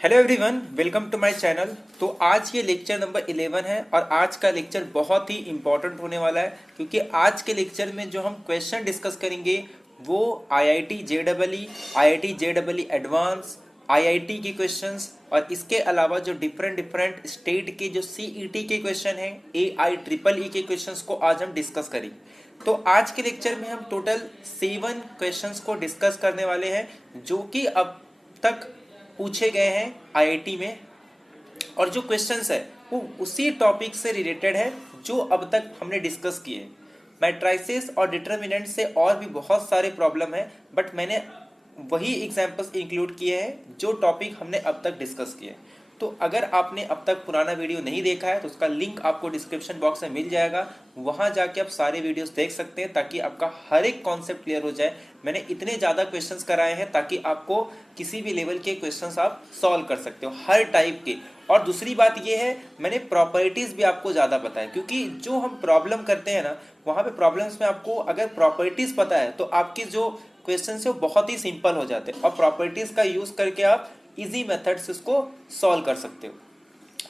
Hello everyone, welcome to my channel. तो आज ये लेक्चर नंबर 11 है और आज का लेक्चर बहुत ही इंपॉर्टेंट होने वाला है क्योंकि आज के लेक्चर में जो हम क्वेश्चन डिस्कस करेंगे वो IIT JEE, IIT JEE advance, IIT के क्वेश्चंस और इसके अलावा जो डिफरेंट स्टेट के जो सीईटी के क्वेश्चन हैं, AIEEE के क्वेश्चंस को आज हम डिस्कस करेंगे। तो आज के लेक्चर में हम टोटल 7 क्वेश्चंस को डिस्कस करने वाले हैं जो कि अब तक पूछे गए हैं आईआईटी में, और जो क्वेश्चंस है वो उसी टॉपिक से रिलेटेड है जो अब तक हमने डिस्कस किए। मैट्राइसेस और डिटर्मिनेंट से और भी बहुत सारे प्रॉब्लम है, बट मैंने वही एग्जांपल्स इंक्लूड किए हैं जो टॉपिक हमने अब तक डिस्कस किए। तो अगर आपने अब तक पुराना वीडियो नहीं देखा है तो उसका लिंक आपको डिस्क्रिप्शन बॉक्स में मिल जाएगा, वहां जाके आप सारे वीडियोस देख सकते हैं ताकि आपका हर एक कॉन्सेप्ट क्लियर हो जाए। मैंने इतने ज़्यादा क्वेश्चंस कराए हैं ताकि आपको किसी भी लेवल के क्वेश्चंस आप सॉल्व कर सकते हो, हर टाइप के। और दूसरी बात यह है, मैंने प्रॉपर्टीज़ भी आपको ज़्यादा बताया क्योंकि जो हम प्रॉब्लम करते हैं ना, वहाँ पे प्रॉब्लम्स में आपको अगर प्रॉपर्टीज़ पता है तो आपकी जो क्वेश्चन है वो बहुत ही सिंपल हो जाते हैं और प्रॉपर्टीज़ का यूज़ करके आप इजी मेथड से उसको सॉल्व कर सकते हो।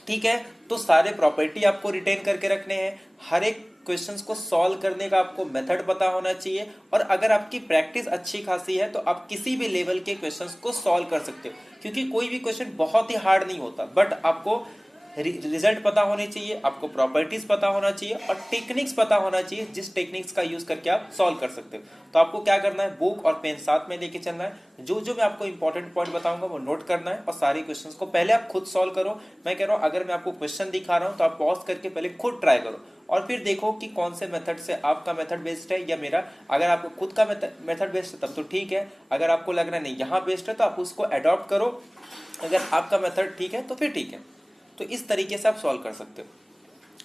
ठीक है, तो सारे प्रॉपर्टी आपको रिटेन करके रखने हैं, हर एक क्वेश्चंस को सॉल्व करने का आपको मेथड पता होना चाहिए, और अगर आपकी प्रैक्टिस अच्छी खासी है तो आप किसी भी लेवल के क्वेश्चंस को सॉल्व कर सकते हो क्योंकि कोई भी क्वेश्चन बहुत ही हार्ड नहीं होता। बट आपको रिजल्ट पता होने चाहिए, आपको प्रॉपर्टीज पता होना चाहिए और टेक्निक्स पता होना चाहिए जिस टेक्निक्स का यूज करके आप सॉल्व कर सकते हो। तो आपको क्या करना है, बुक और पेन साथ में लेके चलना है, जो जो मैं आपको इंपॉर्टेंट पॉइंट बताऊंगा वो नोट करना है और सारे क्वेश्चंस को पहले आप खुद सॉल्व करो। मैं कह रहा हूँ अगर मैं आपको क्वेश्चन दिखा रहा हूँ तो आप पॉज करके पहले खुद ट्राई करो और फिर देखो कि कौन से मेथड से आपका मेथड बेस्ट है या मेरा। अगर आपको खुद का मेथड बेस्ट है तब तो ठीक है, अगर आपको लग रहा है नहीं यहाँ बेस्ट है तो आप उसको अडॉप्ट करो, अगर आपका मेथड ठीक है तो फिर ठीक है। तो इस तरीके से आप सॉल्व कर सकते हो।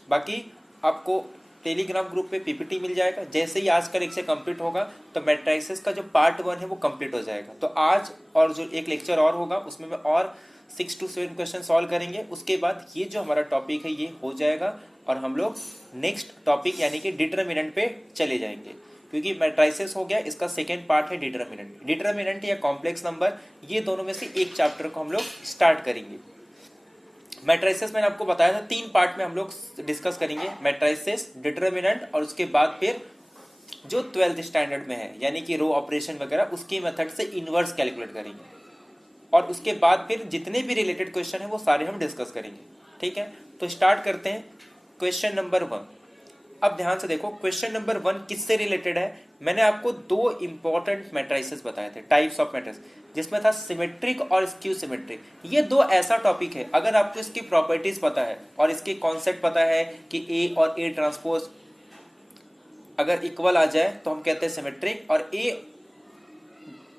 बाकी आपको टेलीग्राम ग्रुप पे पीपीटी मिल जाएगा, जैसे ही आज का लेक्चर कंप्लीट होगा तो मैट्राइसेस का जो पार्ट 1 है वो कंप्लीट हो जाएगा। तो आज और जो एक लेक्चर और होगा उसमें मैं और 6 to 7 क्वेश्चन सॉल्व करेंगे। उसके बाद ये जो हमारा टॉपिक है ये हो जाएगा और हम लोग नेक्स्ट टॉपिक यानी कि डिटर्मिनेंट पे चले जाएंगे क्योंकि मैट्राइसेस हो गया, इसका सेकेंड पार्ट है डिटर्मिनेंट या कॉम्प्लेक्स नंबर। ये दोनों में से एक चैप्टर को हम लोग स्टार्ट करेंगे। मैट्राइसेस मैंने आपको बताया था 3 पार्ट में हम लोग डिस्कस करेंगे, मैट्राइसेस, डिटर्मिनेंट और उसके बाद फिर जो 12th स्टैंडर्ड में है यानी कि रो ऑपरेशन वगैरह उसकी मेथड से इनवर्स कैलकुलेट करेंगे और उसके बाद फिर जितने भी रिलेटेड क्वेश्चन है वो सारे हम डिस्कस करेंगे। ठीक है, तो स्टार्ट करते हैं क्वेश्चन नंबर 1। अब ध्यान से देखो, क्वेश्चन नंबर 1 किससे रिलेटेड है। मैंने आपको 2 इंपॉर्टेंट मैट्राइसेस बताए थे, टाइप्स ऑफ मैट्रिक्स, जिसमें था सिमेट्रिक और स्क्यू सिमेट्रिक। ये 2 ऐसा टॉपिक है, अगर आपको इसकी प्रॉपर्टीज पता है और इसके कॉन्सेप्ट पता है कि ए और ए ट्रांसपोज अगर इक्वल आ जाए तो हम कहते हैं सिमेट्रिक, और ए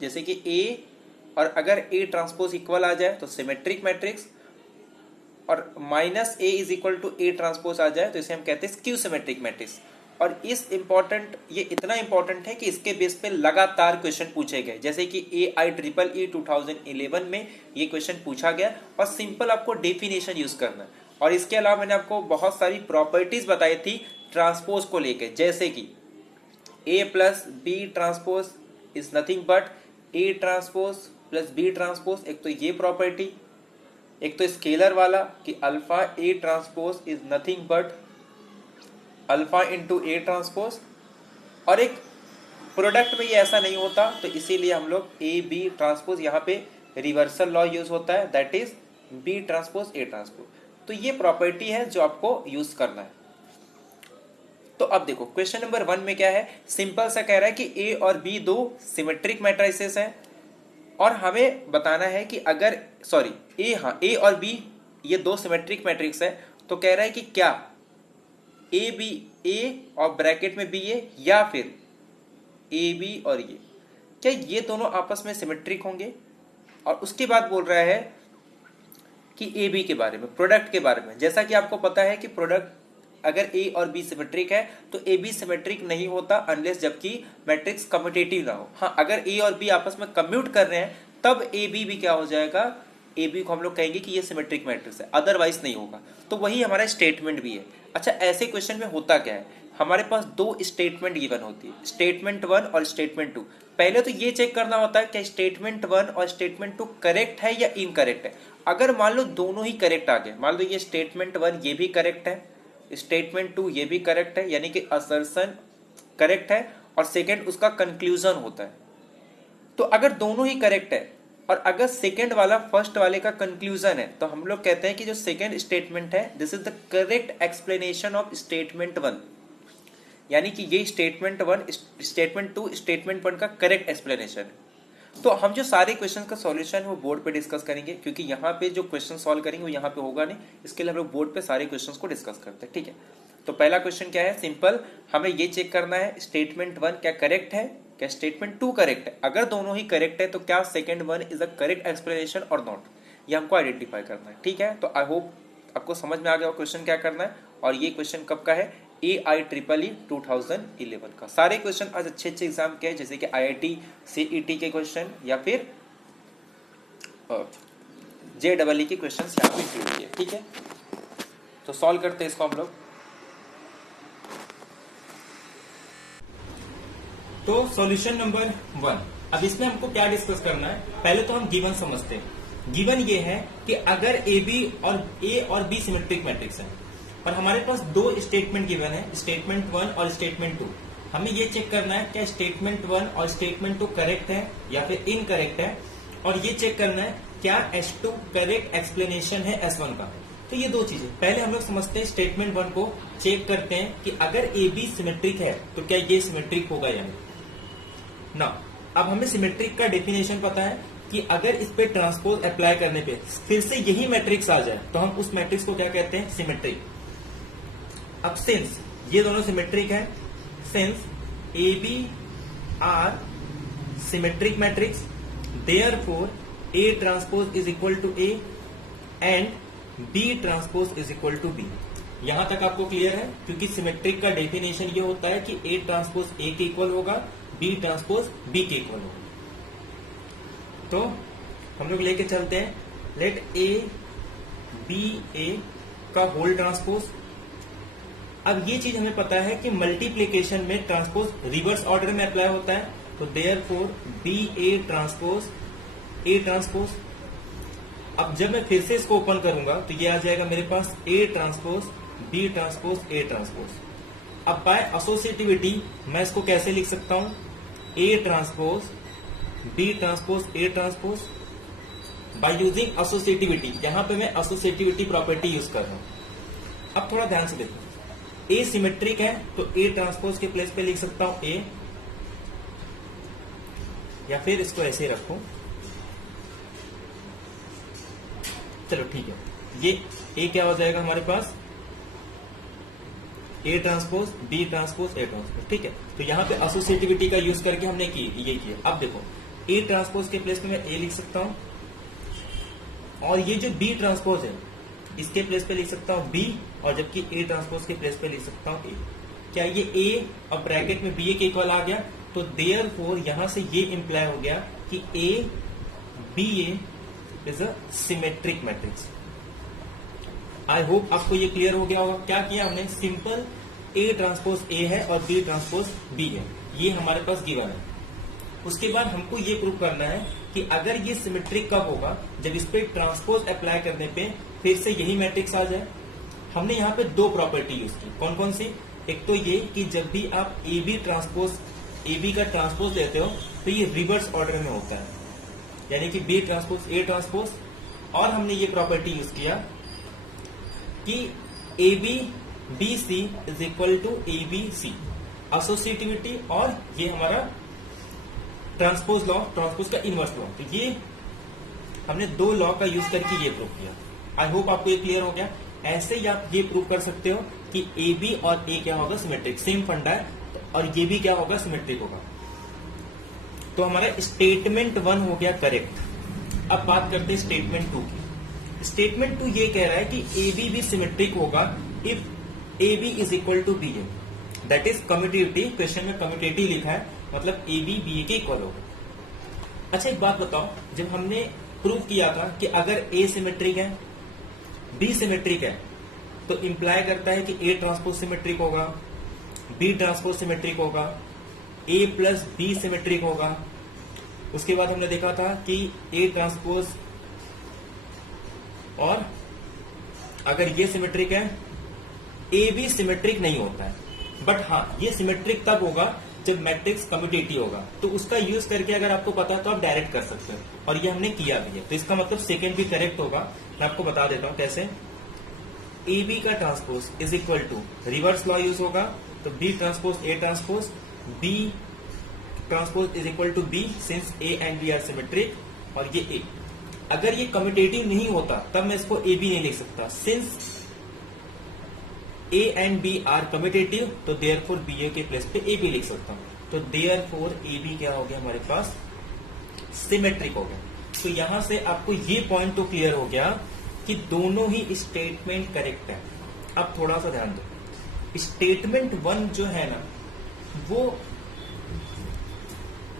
जैसे कि ए और अगर ए ट्रांसपोज इक्वल आ जाए तो सिमेट्रिक मैट्रिक्स, और minus A is equal to A transpose आ जाए तो इसे हम कहते हैं स्क्यू सिमेट्रिक मैट्रिक्स। और ये इतना इंपॉर्टेंट है कि इसके बेस पे लगातार क्वेश्चन पूछे गए, जैसे कि AIEEE 2011 में ये क्वेश्चन पूछा गया और सिंपल आपको डेफिनेशन यूज करना है। और इसके अलावा मैंने आपको बहुत सारी प्रॉपर्टीज बताई थी ट्रांसपोज को लेकर, जैसे कि A plus B transpose is nothing but A transpose plus B transpose. एक तो ये प्रॉपर्टी, एक तो स्केलर वाला कि alpha A transpose is nothing but alpha into A transpose, और एक प्रोडक्ट में ये ऐसा नहीं होता तो इसीलिए हम लोग ए बी ट्रांसपोज, यहाँ पे रिवर्सल लॉ यूज होता है, that is B transpose A transpose. तो ये प्रॉपर्टी है जो आपको यूज करना है। तो अब देखो क्वेश्चन नंबर 1 में क्या है, सिंपल सा कह रहा है कि ए और बी 2 सिमेट्रिक मैट्रिसेस हैं और हमें बताना है कि अगर ए और बी ये 2 सिमेट्रिक मैट्रिक्स है तो कह रहा है कि क्या ए बी ए और ब्रैकेट में बी ए या फिर ए बी और ये, क्या ये दोनों आपस में सिमेट्रिक होंगे। और उसके बाद बोल रहा है कि ए बी के बारे में, प्रोडक्ट के बारे में। जैसा कि आपको पता है कि प्रोडक्ट अगर ए और बी सिमेट्रिक है तो ए बी सिमेट्रिक नहीं होता अनलेस जबकि मैट्रिक्स कम्यूटेटिव ना हो। हाँ, अगर ए और बी आपस में कम्यूट कर रहे हैं तब ए बी भी क्या हो जाएगा, ए बी को हम लोग कहेंगे कि ये सिमेट्रिक मैट्रिक्स है, अदरवाइज नहीं होगा। तो वही हमारा स्टेटमेंट भी है। अच्छा, ऐसे क्वेश्चन में होता क्या है, हमारे पास दो स्टेटमेंट गिवन होती है, स्टेटमेंट 1 और स्टेटमेंट 2। पहले तो ये चेक करना होता है कि स्टेटमेंट 1 और स्टेटमेंट 2 करेक्ट है या इनकरेक्ट है। अगर मान लो दोनों ही करेक्ट आ गए, मान लो ये स्टेटमेंट 1 ये भी करेक्ट है, स्टेटमेंट 2 ये भी करेक्ट है, यानी कि असर्शन करेक्ट है और सेकंड उसका कंक्लूजन होता है। तो अगर दोनों ही करेक्ट है और अगर सेकंड वाला फर्स्ट वाले का कंक्लूजन है, तो हम लोग कहते हैं कि जो सेकंड स्टेटमेंट है this is the correct explanation of statement 1, यानी कि ये स्टेटमेंट 1 स्टेटमेंट 2 स्टेटमेंट 1 का करेक्ट एक्सप्लेनेशन है। तो हम जो सारे क्वेश्चन का सॉल्यूशन है वो बोर्ड पे डिस्कस करेंगे, क्योंकि यहाँ पे जो क्वेश्चन सॉल्व करेंगे वो यहाँ पे होगा नहीं, इसके लिए हम लोग बोर्ड पे सारे क्वेश्चंस को डिस्कस करते हैं। ठीक है, तो पहला क्वेश्चन क्या है, सिंपल, हमें ये चेक करना है स्टेटमेंट 1 क्या करेक्ट है, क्या स्टेटमेंट 2 करेक्ट है। अगर दोनों ही करेक्ट है तो क्या second 1 is a correct explanation और नॉट, ये हमको आइडेंटिफाई करना है। ठीक है, तो आई होप आपको समझ में आ गया क्वेश्चन क्या करना है। और ये क्वेश्चन कब का है, AIEEE 2011 का। सारे क्वेश्चन आज अच्छे अच्छे एग्जाम के हैं, जैसे कि IIT CET के क्वेश्चन या फिर JEE के क्वेश्चन यहाँ पे इंक्लूड किए। ठीक है, तो सॉल्व करते हैं इसको हम लोग। तो सॉल्यूशन नंबर 1, अब इसमें हमको क्या डिस्कस करना है, पहले तो हम गिवन समझते हैं। गिवन ये है कि अगर A और B सिमेट्रिक मैट्रिक्स है और हमारे पास दो स्टेटमेंट गिवन है, स्टेटमेंट 1 और स्टेटमेंट 2, हमें ये चेक करना है क्या स्टेटमेंट 1 और स्टेटमेंट 2 करेक्ट है या फिर इनकरेक्ट है, और ये चेक करना है क्या S2 करेक्ट एक्सप्लेनेशन है S1 का। तो ये दो चीजें पहले हम लोग समझते हैं। स्टेटमेंट 1 को चेक करते हैं कि अगर AB सिमेट्रिक है तो क्या ये सिमेट्रिक होगा या नहीं ना। अब हमें सिमेट्रिक का डेफिनेशन पता है कि अगर इस पे ट्रांसपोज अप्लाई करने पे फिर से यही मैट्रिक्स आ जाए तो हम उस मैट्रिक्स को क्या कहते हैं, सिमेट्रिक। अब सिंस ये दोनों सिमेट्रिक है, since AB are symmetric matrix, therefore A transpose is equal to A and B transpose is equal to B। यहां तक आपको क्लियर है, क्योंकि सिमेट्रिक का डेफिनेशन ये होता है कि A ट्रांसपोज A के इक्वल होगा, B ट्रांसपोज B के इक्वल होगा। तो हम लोग लेके चलते हैं, लेट A B A का होल ट्रांसपोज। अब ये चीज हमें पता है कि मल्टीप्लीकेशन में ट्रांसपोज रिवर्स ऑर्डर में अप्लाई होता है, तो therefore B A transpose A transpose. अब जब मैं फिर से इसको ओपन करूंगा तो ये आ जाएगा मेरे पास A transpose B transpose A transpose. अब बाय एसोसिएटिविटी मैं इसको कैसे लिख सकता हूं, A transpose B transpose A transpose by using associativity. यहां पे मैं एसोसिएटिविटी प्रॉपर्टी यूज कर रहा हूं। अब थोड़ा ध्यान से देखो, A सिमेट्रिक है तो A ट्रांसपोज के प्लेस पे लिख सकता हूं A, या फिर इसको ऐसे रखूं, चलो ठीक है, ये A क्या हो जाएगा हमारे पास, A transpose B transpose A transpose. ठीक है, तो यहाँ पे एसोसिएटिविटी का यूज करके हमने ये किया। अब देखो A ट्रांसपोज के प्लेस पे मैं A लिख सकता हूं, और ये जो B ट्रांसपोज है इसके प्लेस पे लिख सकता हूं B, और जबकि A ट्रांसपोज के प्लेस पे लिख सकता हूं A। क्या ये A और ब्रैकेट में BA के इक्वल आ गया, तो देयरफॉर यहां से ये इंप्लाई हो गया कि A BA is a symmetric matrix. I hope आपको ये क्लियर हो गया होगा। क्या किया हमने, सिंपल A ट्रांसपोज A है और B ट्रांसपोज B है, ये हमारे पास गिवन है। उसके बाद हमको ये प्रूव करना है कि अगर ये सिमेट्रिक कब होगा, जब इस पे ट्रांसपोज अप्लाई करने पे फिर से यही मैट्रिक्स आ जाए। हमने यहाँ पे दो प्रॉपर्टी यूज की, कौन कौन सी, एक तो ये कि जब भी आप AB का ट्रांसपोज लेते हो तो ये रिवर्स ऑर्डर में होता है, यानी कि B ट्रांसपोज A ट्रांसपोज। और हमने ये प्रॉपर्टी यूज किया कि AB BC is equal to ABC, associativity, और ये हमारा ट्रांसपोज लॉ, ट्रांसपोज का इनवर्स लॉ। तो ये हमने दो लॉ का यूज करके ये प्रूव किया। आई होप आपको ये क्लियर हो गया। ऐसे ही आप ये प्रूव कर सकते हो कि AB और A क्या होगा, सिमेट्रिक, सेम फंडा है, और ये भी क्या होगा, सिमेट्रिक होगा। तो हमारा स्टेटमेंट 1 हो गया करेक्ट। अब बात करते हैं स्टेटमेंट 2 की। स्टेटमेंट 2 ये कह रहा है कि AB भी सिमेट्रिक होगा if AB is equal to BA, that is commutative. Question में कम्यूटेटिव लिखा है, मतलब AB BA के इक्वल होगा। अच्छा एक बात बताओ, जब हमने प्रूव किया था कि अगर ए सिमेट्रिक है, बी सिमेट्रिक है, तो इंप्लाई करता है कि ए ट्रांसपोज सिमेट्रिक होगा, बी ट्रांसपोज सिमेट्रिक होगा, ए प्लस बी सिमेट्रिक होगा। उसके बाद हमने देखा था कि ए ट्रांसपोज और अगर ये सिमेट्रिक है, ए बी सिमेट्रिक नहीं होता है, बट हाँ ये सिमेट्रिक तब होगा जब मैट्रिक्स कम्यूटेटिव होगा। तो उसका यूज करके अगर आपको पता है तो आप डायरेक्ट कर सकते हो, और ये हमने किया भी है। तो इसका मतलब सेकेंड भी करेक्ट होगा। मैं आपको बता देता हूं कैसे। ए बी का transpose is equal to, reverse law use होगा, तो B transpose A transpose, B transpose is equal to B since A and B are symmetric, और ये ए। अगर ये कम्यूटेटिव नहीं होता तब मैं इसको ए बी नहीं लिख सकता, since A and B are commutative, तो देयरफॉर बी ए के प्लेस पे ए बी लिख सकता हूं। तो देयरफॉर ए बी क्या हो गया हमारे पास, सिमेट्रिक हो गया। तो यहां से आपको ये पॉइंट तो क्लियर हो गया कि दोनों ही स्टेटमेंट करेक्ट है। अब थोड़ा सा ध्यान दो, स्टेटमेंट 1 जो है ना, वो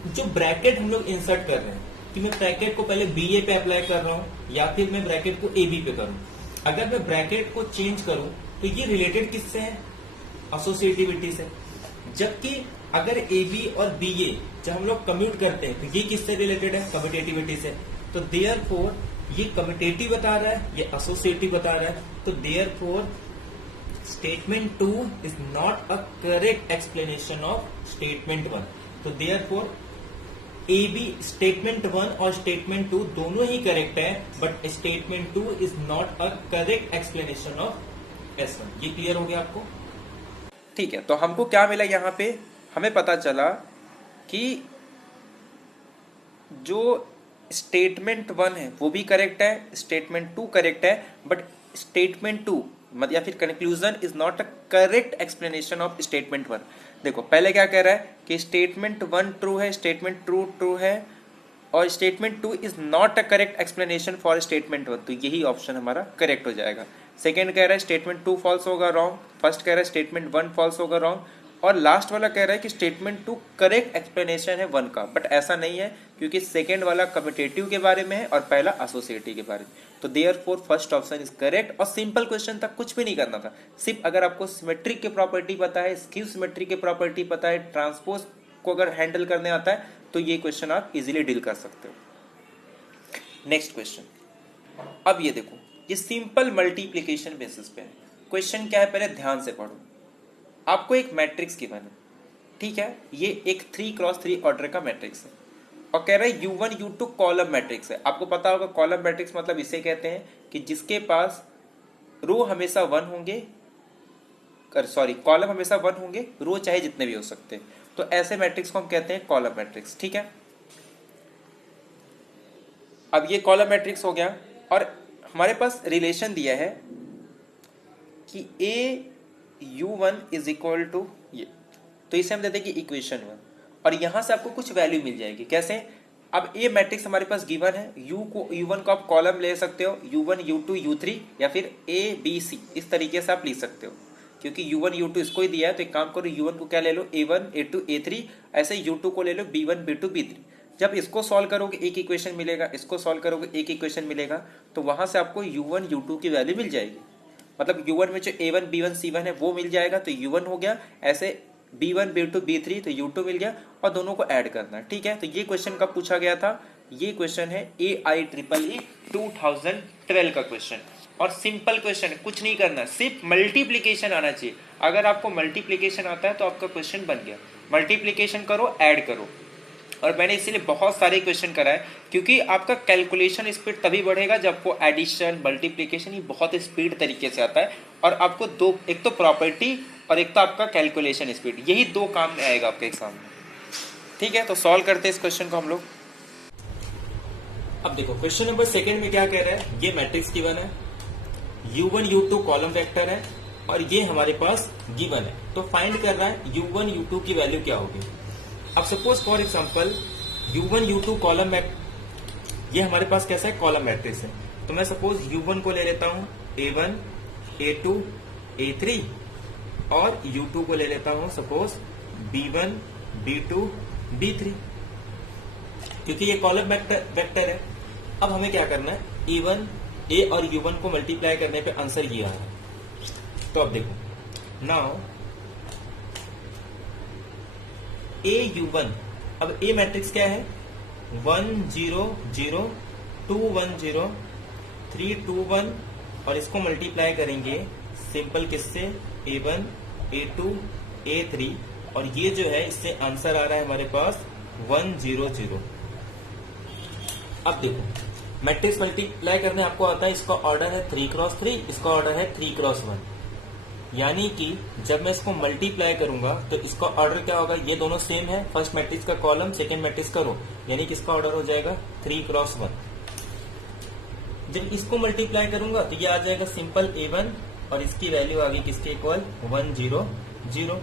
जो ब्रैकेट हम लोग इंसर्ट कर रहे हैं कि मैं ब्रैकेट को पहले बी ए पे अप्लाई कर रहा हूं या फिर मैं ब्रैकेट को ए बी पे करूं। अगर मैं ब्रैकेट को चेंज करूं तो ये रिलेटेड किससे है, एसोसिएटिविटी से। जबकि अगर ए बी और बी ए जब हम लोग कम्यूट करते हैं तो ये किससे रिलेटेड है, कम्यूटेटिविटी से। तो देयरफॉर ये कम्यूटेटिव बता रहा है, ये एसोसिएटिव बता रहा है। तो therefore statement 2 is not a correct explanation of statement 1। तो देयरफॉर ए बी स्टेटमेंट 1 और स्टेटमेंट 2 दोनों ही करेक्ट है, but statement 2 is not a correct explanation of S1। ये क्लियर हो गया आपको? ठीक है, तो हमको क्या मिला यहाँ पे, हमें पता चला कि जो स्टेटमेंट 1 है वो भी करेक्ट है, स्टेटमेंट 2 करेक्ट है, बट स्टेटमेंट 2 या फिर conclusion is not a correct explanation of statement 1। देखो पहले क्या कह रहा है कि स्टेटमेंट 1 ट्रू है, स्टेटमेंट 2 ट्रू है, और statement 2 is not a correct explanation for statement 1। तो यही ऑप्शन हमारा करेक्ट हो जाएगा। सेकेंड कह रहा है स्टेटमेंट 2 फॉल्स होगा, रॉन्ग। फर्स्ट कह रहा है स्टेटमेंट 1 फॉल्स होगा, रॉन्ग। और लास्ट वाला कह रहा है कि स्टेटमेंट 2 करेक्ट एक्सप्लेनेशन है 1 का, बट ऐसा नहीं है क्योंकि सेकेंड वाला कम्यूटेटिव के बारे में है और पहला एसोसिएटिव के बारे में। तो therefore first option is correct. और सिंपल क्वेश्चन था, कुछ भी नहीं करना था, सिर्फ अगर आपको सिमेट्रिक के प्रॉपर्टी पता है, स्क्यू सिमेट्रिक के प्रॉपर्टी पता है, ट्रांसपोज को अगर हैंडल करने आता है तो ये क्वेश्चन आप इजीली डील कर सकते हो। नेक्स्ट क्वेश्चन, अब ये देखो, ये सिंपल मल्टीप्लिकेशन बेसिस पे है। क्वेश्चन क्या है पहले ध्यान से पढ़ो। आपको एक मैट्रिक्स गिवन है, ठीक है, ये एक 3x3 ऑर्डर का मैट्रिक्स है और कह रहा है U1 U2 कॉलम मैट्रिक्स है। आपको पता होगा कॉलम मैट्रिक्स मतलब इसे कहते हैं कि जिसके पास रो हमेशा 1 होंगे, सॉरी कॉलम हमेशा 1 होंगे, रो चाहे जितने भी हो सकते हैं। तो ऐसे मैट्रिक्स को हम कहते हैं कॉलम मैट्रिक्स, ठीक है। अब ये कॉलम मैट्रिक्स हो गया और हमारे पास रिलेशन दिया है कि A U1 is equal to ये, तो इसे हम देते हैं कि इक्वेशन 1 और यहां से आपको कुछ वैल्यू मिल जाएगी। कैसे? अब ये मैट्रिक्स हमारे पास गिवन है, U1 को आप कॉलम ले सकते हो, U1 U2 U3 या फिर A B C, इस तरीके से आप लिख सकते हो। क्योंकि U1 U2 इसको ही दिया है तो एक काम करो, U1 को क्या ले लो, A1 A2 A3, ऐसे U2 को ले लो B1 B2 B3। जब इसको सॉल्व करोगे एक इक्वेशन मिलेगा, इसको सॉल्व करोगे एक इक्वेशन मिलेगा, तो वहां से आपको U1 U2 की वैल्यू मिल जाएगी। मतलब U1 में जो A1 B1 C1 है वो मिल जाएगा, तो U1 हो गया, ऐसे B1 B2 B3 तो U2 मिल गया, और दोनों को ऐड करना है, ठीक है। तो ये क्वेश्चन कब पूछा गया था? ये क्वेश्चन है AIEEE 2012 का क्वेश्चन, और सिंपल क्वेश्चन है, कुछ नहीं करना, सिर्फ मल्टीप्लीकेशन आना चाहिए। अगर आपको मल्टीप्लीकेशन आता है तो आपका क्वेश्चन बन गया। मल्टीप्लीकेशन करो, ऐड करो, और मैंने इसीलिए बहुत सारे क्वेश्चन कराए क्योंकि आपका कैलकुलेशन स्पीड तभी बढ़ेगा जब आपको एडिशन मल्टीप्लिकेशन ये बहुत स्पीड तरीके से आता है, और आपको दो, एक तो प्रॉपर्टी और एक तो आपका कैलकुलेशन स्पीड, यही दो काम में आएगा आपके एग्जाम में, ठीक है। तो सॉल्व करते हैं इस क्वेश्चन को हम लोग। अब देखो क्वेश्चन नंबर सेकंड में क्या कह रहा है, ये मैट्रिक्स गिवन है, U1 U2 कॉलम वेक्टर है और ये हमारे पास गिवन है, तो फाइंड कर रहा है U1 U2 की वैल्यू क्या होगी। अब suppose for example U1 U2 column ये हमारे पास कैसा है, कॉलम मैट्रिक्स है, तो मैं सपोज U1 को ले लेता हूं A1 A2 A3 और U2 को ले लेता हूं सपोज B1 B2 B3, क्योंकि ये कॉलम वेक्टर है। अब हमें क्या करना है, ए और U1 को मल्टीप्लाई करने पे आंसर ये आ रहा है। तो अब देखो, नाउ AU1, अब ए मैट्रिक्स क्या है, 1 0 0 2 1 0 3 2 1, और इसको मल्टीप्लाई करेंगे सिंपल किससे, A1 A2 A3, और ये जो है इससे आंसर आ रहा है हमारे पास 1 0 0। अब देखो, मैट्रिक्स मल्टीप्लाई करने आपको आता है, इसका ऑर्डर है 3x3, इसका ऑर्डर है 3x1, यानी कि जब मैं इसको मल्टीप्लाई करूंगा तो इसका ऑर्डर क्या होगा, ये दोनों सेम है, फर्स्ट मैट्रिक्स का कॉलम सेकेंड मैट्रिक्स का रो, यानी कि इसका ऑर्डर हो जाएगा 3x1। जब इसको मल्टीप्लाई करूंगा तो ये आ जाएगा सिंपल A1, और इसकी वैल्यू आ गई किसके इक्वल, 1 0 0।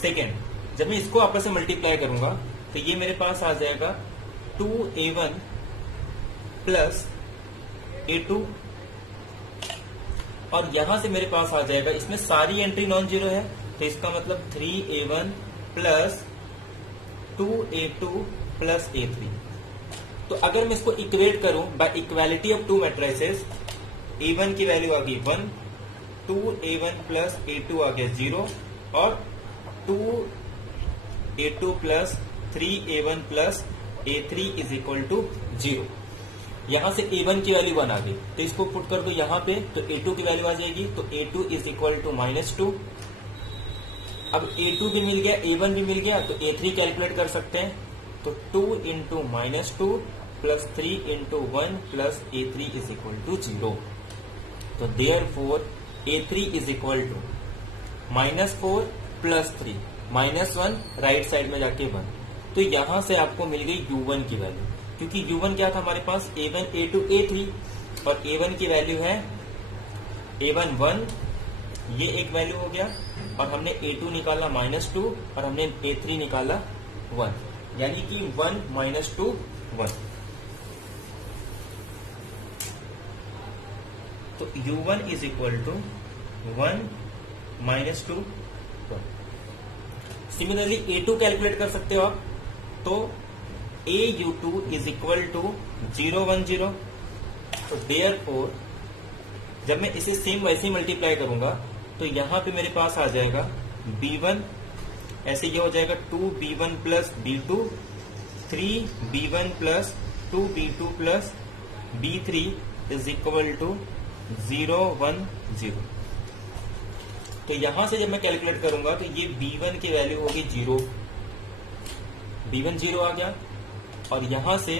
सेकेंड, जब मैं इसको आपस में मल्टीप्लाई करूंगा तो ये मेरे पास आ जाएगा 2A1 प्लस A2, और यहां से मेरे पास आ जाएगा, इसमें सारी एंट्री नॉन जीरो है, तो इसका मतलब 3A1 plus 2A2 plus A3। तो अगर मैं इसको इक्वेट करूं by equality of to matrices, A1 की वैल्यू आ गई 1, 2A1 प्लस A2 आ गया 0, और 2A2 plus 3A1 plus A3 is equal to 0। यहां से A1 की वैल्यू 1 आ गई, तो इसको पुट कर दो यहां पे, तो A2 की वैल्यू आ जाएगी, तो A2 इज इक्वल टू -2। अब A2 भी मिल गया, A1 भी मिल गया, तो A3 कैलकुलेट कर सकते हैं, तो 2 into -2 plus 3 into 1 plus A3 is equal to 0। तो therefore A3 is equal to -4 plus 3 -1, right side में जाके 1। तो यहां से आपको मिल गई U1 की वैल्यू, क्योंकि U1 क्या था हमारे पास, A1 A2 A3, और A1 की वैल्यू है A1 1, ये एक वैल्यू हो गया, और हमने A2 निकाला -2, और हमने A3 निकाला 1, यानी कि 1 -2 1। तो U1 is equal to 1 -2 1। Similarly A2 calculate कर सकते हो आप, तो AU2 इज इक्वल टू 0 1 0। तो देयरफॉर जब मैं इसे सेम वैसे ही मल्टीप्लाई करूंगा तो यहां पे मेरे पास आ जाएगा B1, ऐसे ये हो जाएगा 2B1 plus B2, 3B1 plus 2B2 plus B3 is equal to 0 1 0। तो यहां से जब मैं कैलकुलेट करूंगा तो ये B1 की वैल्यू होगी 0, B1 0 आ गया, और यहां से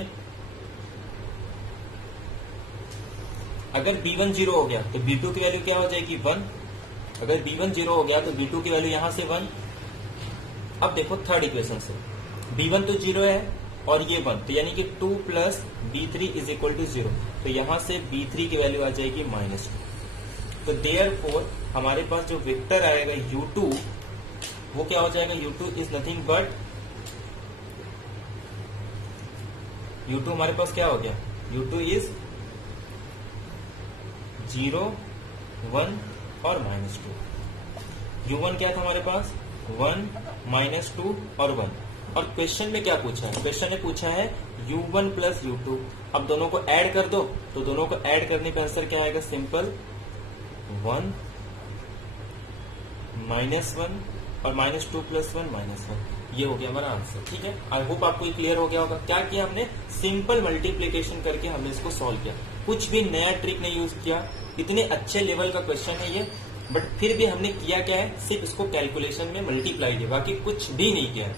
अगर B1 0 हो गया तो B2 की वैल्यू क्या हो जाएगी 1, अगर B1 0 हो गया तो B2 की वैल्यू यहां से 1। अब देखो थर्ड इक्वेशन से, B1 तो 0 है और ये 1, तो यानी कि 2 plus B3 is equal to 0, तो यहां से B3 की वैल्यू आ जाएगी -2। तो देयरफॉर हमारे पास जो वेक्टर आएगा U2, वो क्या हो जाएगा, U2 is nothing but, U2 हमारे पास क्या हो गया, U2 इज 0 1 और -2। U1 क्या था हमारे पास, 1 -2 और 1। और क्वेश्चन में क्या पूछा है, क्वेश्चन ने पूछा है U1 प्लस U2। अब दोनों को ऐड कर दो, तो दोनों को ऐड करने पे आंसर क्या आएगा, सिंपल 1 -1 और -2 प्लस 1 -1। ये हो गया हमारा आंसर। ठीक है, आई होप आपको ये क्लियर हो गया होगा। क्या किया हमने, सिंपल मल्टीप्लीकेशन करके हमने इसको सॉल्व किया, कुछ भी नया ट्रिक नहीं यूज किया। इतने अच्छे लेवल का क्वेश्चन है ये, बट फिर भी हमने किया क्या है, सिर्फ इसको कैलकुलेशन में मल्टीप्लाई किया, बाकी कुछ भी नहीं किया।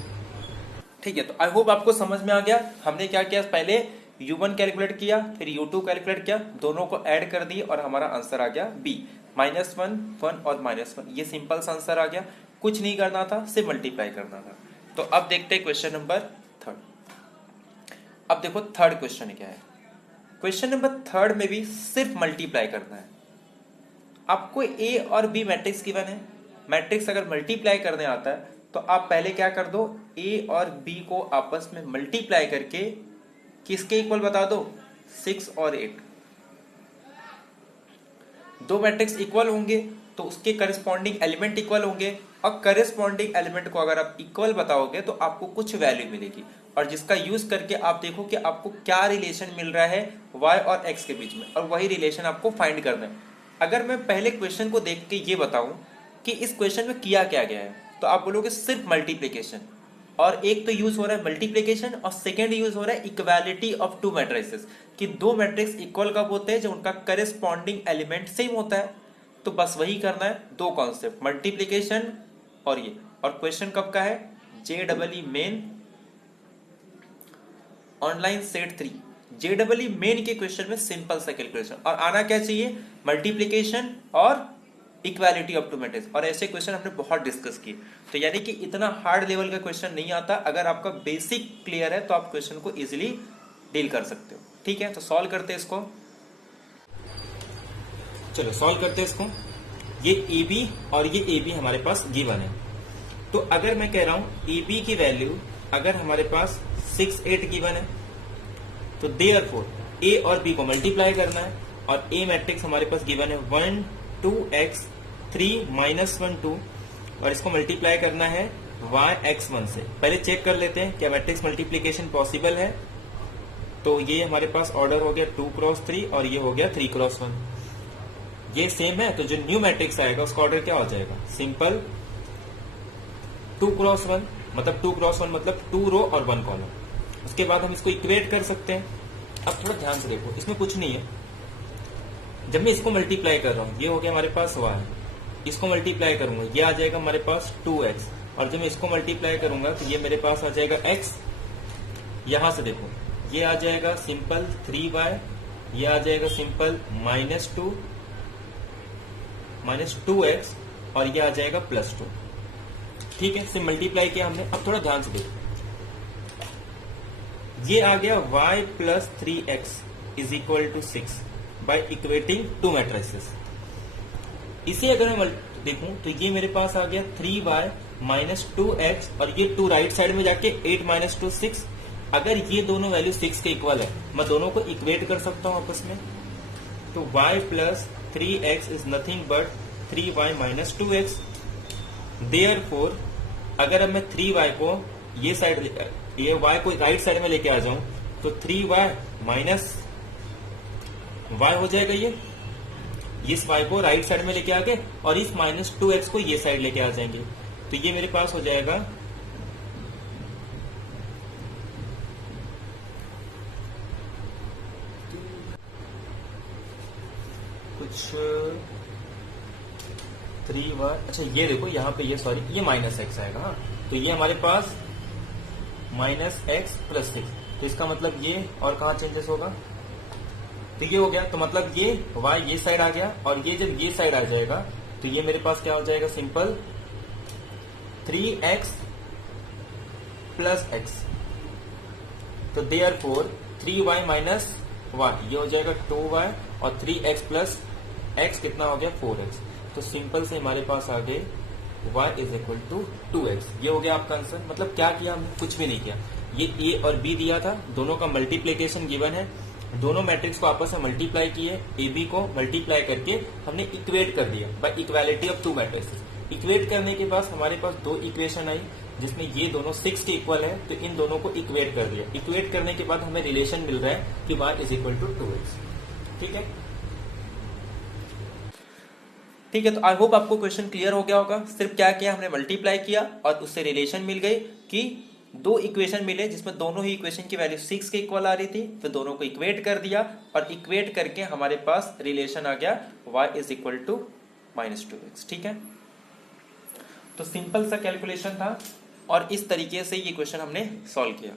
ठीक है, तो आई होप आपको समझ में आ गया। हमने क्या किया, पहले U1 कैलकुलेट किया, फिर U2 कैलकुलेट किया, दोनों को ऐड कर दिए और हमारा आंसर आ गया B, -1 1 और -1। ये सिंपल सा आंसर आ गया, कुछ नहीं करना था, सिर्फ मल्टीप्लाई करना था। तो अब देखते हैं क्वेश्चन नंबर 3। अब देखो थर्ड क्वेश्चन क्या है। क्वेश्चन नंबर 3 में भी सिर्फ मल्टीप्लाई करना है। आपको A और B मैट्रिक्स गिवन है, मैट्रिक्स अगर मल्टीप्लाई करने आता है तो आप पहले क्या कर दो, A और B को आपस में मल्टीप्लाई करके किसके इक्वल बता दो, 6 और 8। दो मैट्रिक्स इक्वल होंगे तो उसके करस्पॉन्डिंग एलिमेंट इक्वल होंगे, और करस्पॉन्डिंग एलिमेंट को अगर आप इक्वल बताओगे तो आपको कुछ वैल्यू मिलेगी। और जिसका यूज करके आप देखो कि आपको क्या रिलेशन मिल रहा है y और x के बीच में, और वही रिलेशन आपको फाइंड करना है। अगर मैं पहले क्वेश्चन को देख के ये बताऊं कि इस क्वेश्चन में किया क्या गया है, तो आप बोलोगे सिर्फ मल्टीप्लीकेशन, और एक तो यूज हो रहा है मल्टीप्लीकेशन और सेकेंड यूज हो रहा है इक्वालिटी ऑफ टू मैट्रिसेस, कि दो मैट्रिक्स इक्वल कब होते हैं, जब उनका करेस्पॉन्डिंग एलिमेंट सेम होता है। तो बस वही करना है, दो कॉन्सेप्ट मल्टीप्लीकेशन और ये। और क्वेश्चन कब का है, JEE main online set 3 JEE main के क्वेश्चन में सिंपल सा कैलकुलेशन, और आना क्या चाहिए, मल्टीप्लीकेशन और इक्वालिटी ऑफ टू मैट्रिक्स। और ऐसे क्वेश्चन हमने बहुत डिस्कस किए, तो यानी कि इतना हार्ड लेवल का क्वेश्चन नहीं आता। अगर आपका बेसिक क्लियर है तो आप क्वेश्चन को इजीली डील कर सकते हो। ठीक है, तो सॉल्व करते हैं इसको। चलो सॉल्व करते हैं इसको। ये AB और ये AB हमारे पास गिवन है। तो अगर मैं कह रहा हूं AB की वैल्यू अगर हमारे पास 6 8 गिवन है, तो देयरफॉर A और B को मल्टीप्लाई करना है, और A मैट्रिक्स हमारे पास गिवन है 1 2x 3 -1 2, और इसको मल्टीप्लाई करना है yx1 से। पहले चेक कर लेते हैं क्या मैट्रिक्स मल्टीप्लीकेशन पॉसिबल है। तो ये हमारे पास ऑर्डर हो गया 2 × 3 और ये हो गया 3 × 1। ये सेम है, तो जो न्यू मैट्रिक्स आएगा उसका ऑर्डर क्या हो जाएगा, सिंपल 2 × 1, मतलब 2 × 1 मतलब 2 रो और 1 कॉलम। उसके बाद हम इसको इक्वेट कर सकते हैं। अब थोड़ा ध्यान से देखो, इसमें कुछ नहीं है। जब मैं इसको मल्टीप्लाई कर रहा हूं, ये हो गया हमारे पास y, इसको मल्टीप्लाई करूंगा ये आ जाएगा हमारे पास 2x, और जब मैं इसको मल्टीप्लाई करूंगा तो ये मेरे पास आ जाएगा x। यहां से देखो ये आ जाएगा सिंपल 3y, ये आ जाएगा सिंपल -2x, और ये आ जाएगा +2। ठीक है, सिर्फ मल्टीप्लाई किया हमने। अब थोड़ा ध्यान से देखो, ये आ गया y + 3x = 6 by equating two matrices. इसे अगर मैं देखूं तो ये मेरे पास आ गया 3y - 2x, और ये 2 राइट साइड में जाके 8 - 2 6। अगर ये दोनों वैल्यू 6 के इक्वल है, मैं दोनों को इक्वेट कर सकता हूं आपस में। तो y + 3x is nothing but 3y - 2x। Therefore अगर अब मैं 3y को ये साइड, ये y को राइट साइड में लेके आ जाऊं, तो 3y - y हो जाएगा ये। इस y को राइट साइड में लेके आ गए, और इस -2x को ये साइड लेके आ जाएंगे, तो ये मेरे पास हो जाएगा कुछ 3y। अच्छा ये देखो यहाँ पे, ये सॉरी ये -x आएगा। हाँ, तो ये हमारे पास -x + 6, तो इसका मतलब ये, और कहाँ चेंजेस होगा, तो ये हो गया। तो मतलब ये y ये साइड आ गया, और ये जब ये साइड आ जाएगा तो ये मेरे पास क्या हो जाएगा, सिंपल 3x + x। तो देयरफॉर 3y - y ये हो जाएगा 2y, और 3x + x कितना हो गया, 4x। तो सिंपल से हमारे पास आ गए y = 2x। ये हो गया आपका आंसर। मतलब क्या किया हमने, कुछ भी नहीं किया। ये a और b दिया था, दोनों का मल्टीप्लीकेशन गिवन है, दोनों मैट्रिक्स को आपस में मल्टीप्लाई किए, AB को मल्टीप्लाई करके हमने इक्वेट कर दिया by equality of to matrices. Equate करने के बाद हमारे पास दो इक्वेशन आई, जिसमें ये दोनों 6 के इक्वल है, तो इन दोनों को इक्वेट कर दिया। इक्वेट करने के बाद हमें रिलेशन मिल रहा है कि y = 2x। ठीक है, ठीक है। तो आई होप आपको क्वेश्चन क्लियर हो गया होगा। सिर्फ क्या किया, हमने मल्टीप्लाई किया और उससे रिलेशन मिल गई कि दो इक्वेशन मिले जिसमें दोनों ही इक्वेशन की वैल्यू 6 के इक्वल आ रही थी, फिर दोनों को इक्वेट कर दिया, और इक्वेट करके हमारे पास रिलेशन आ गया y = -2x। ठीक है, तो सिंपल सा कैलकुलेशन था, और इस तरीके से ये क्वेश्चन हमने सॉल्व किया।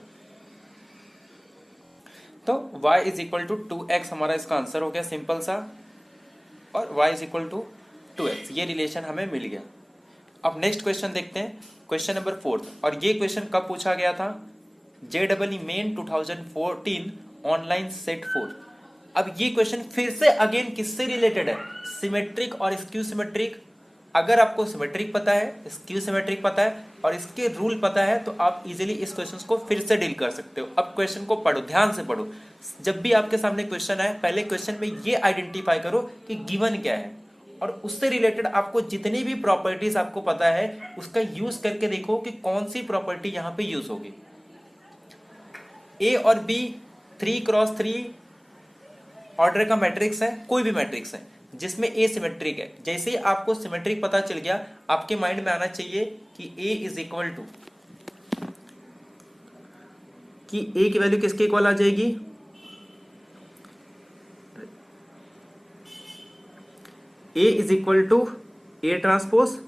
तो y = 2x हमारा इसका आंसर हो गया सिंपल सा, और y = 2x ये रिलेशन हमें मिल गया। अब नेक्स्ट क्वेश्चन देखते हैं, क्वेश्चन नंबर 4। और ये क्वेश्चन कब पूछा गया था, JEE मेन 2014 ऑनलाइन सेट 4। अब ये क्वेश्चन फिर से अगेन किससे रिलेटेड है, सिमेट्रिक और स्क्यू सिमेट्रिक। अगर आपको सिमेट्रिक पता है, स्क्यू सिमेट्रिक पता है, और इसके रूल पता है, तो आप इजीली इस क्वेश्चन को फिर से डील कर सकते हो। अब क्वेश्चन को पढ़ो, ध्यान से पढ़ो। जब भी आपके सामने क्वेश्चन आए, पहले क्वेश्चन में ये आइडेंटिफाई करो कि गिवन क्या है, और उससे रिलेटेड आपको जितनी भी प्रॉपर्टीज आपको पता है उसका यूज करके देखो कि कौन सी प्रॉपर्टी यहां पे यूज होगी। ए और बी 3x3 ऑर्डर का मैट्रिक्स है, कोई भी मैट्रिक्स है जिसमें ए सिमेट्रिक है। जैसे ही आपको सिमेट्रिक पता चल गया, आपके माइंड में आना चाहिए कि ए इज इक्वल टू, कि ए की वैल्यू किसके इक्वल आ जाएगी, A is equal to A transpose,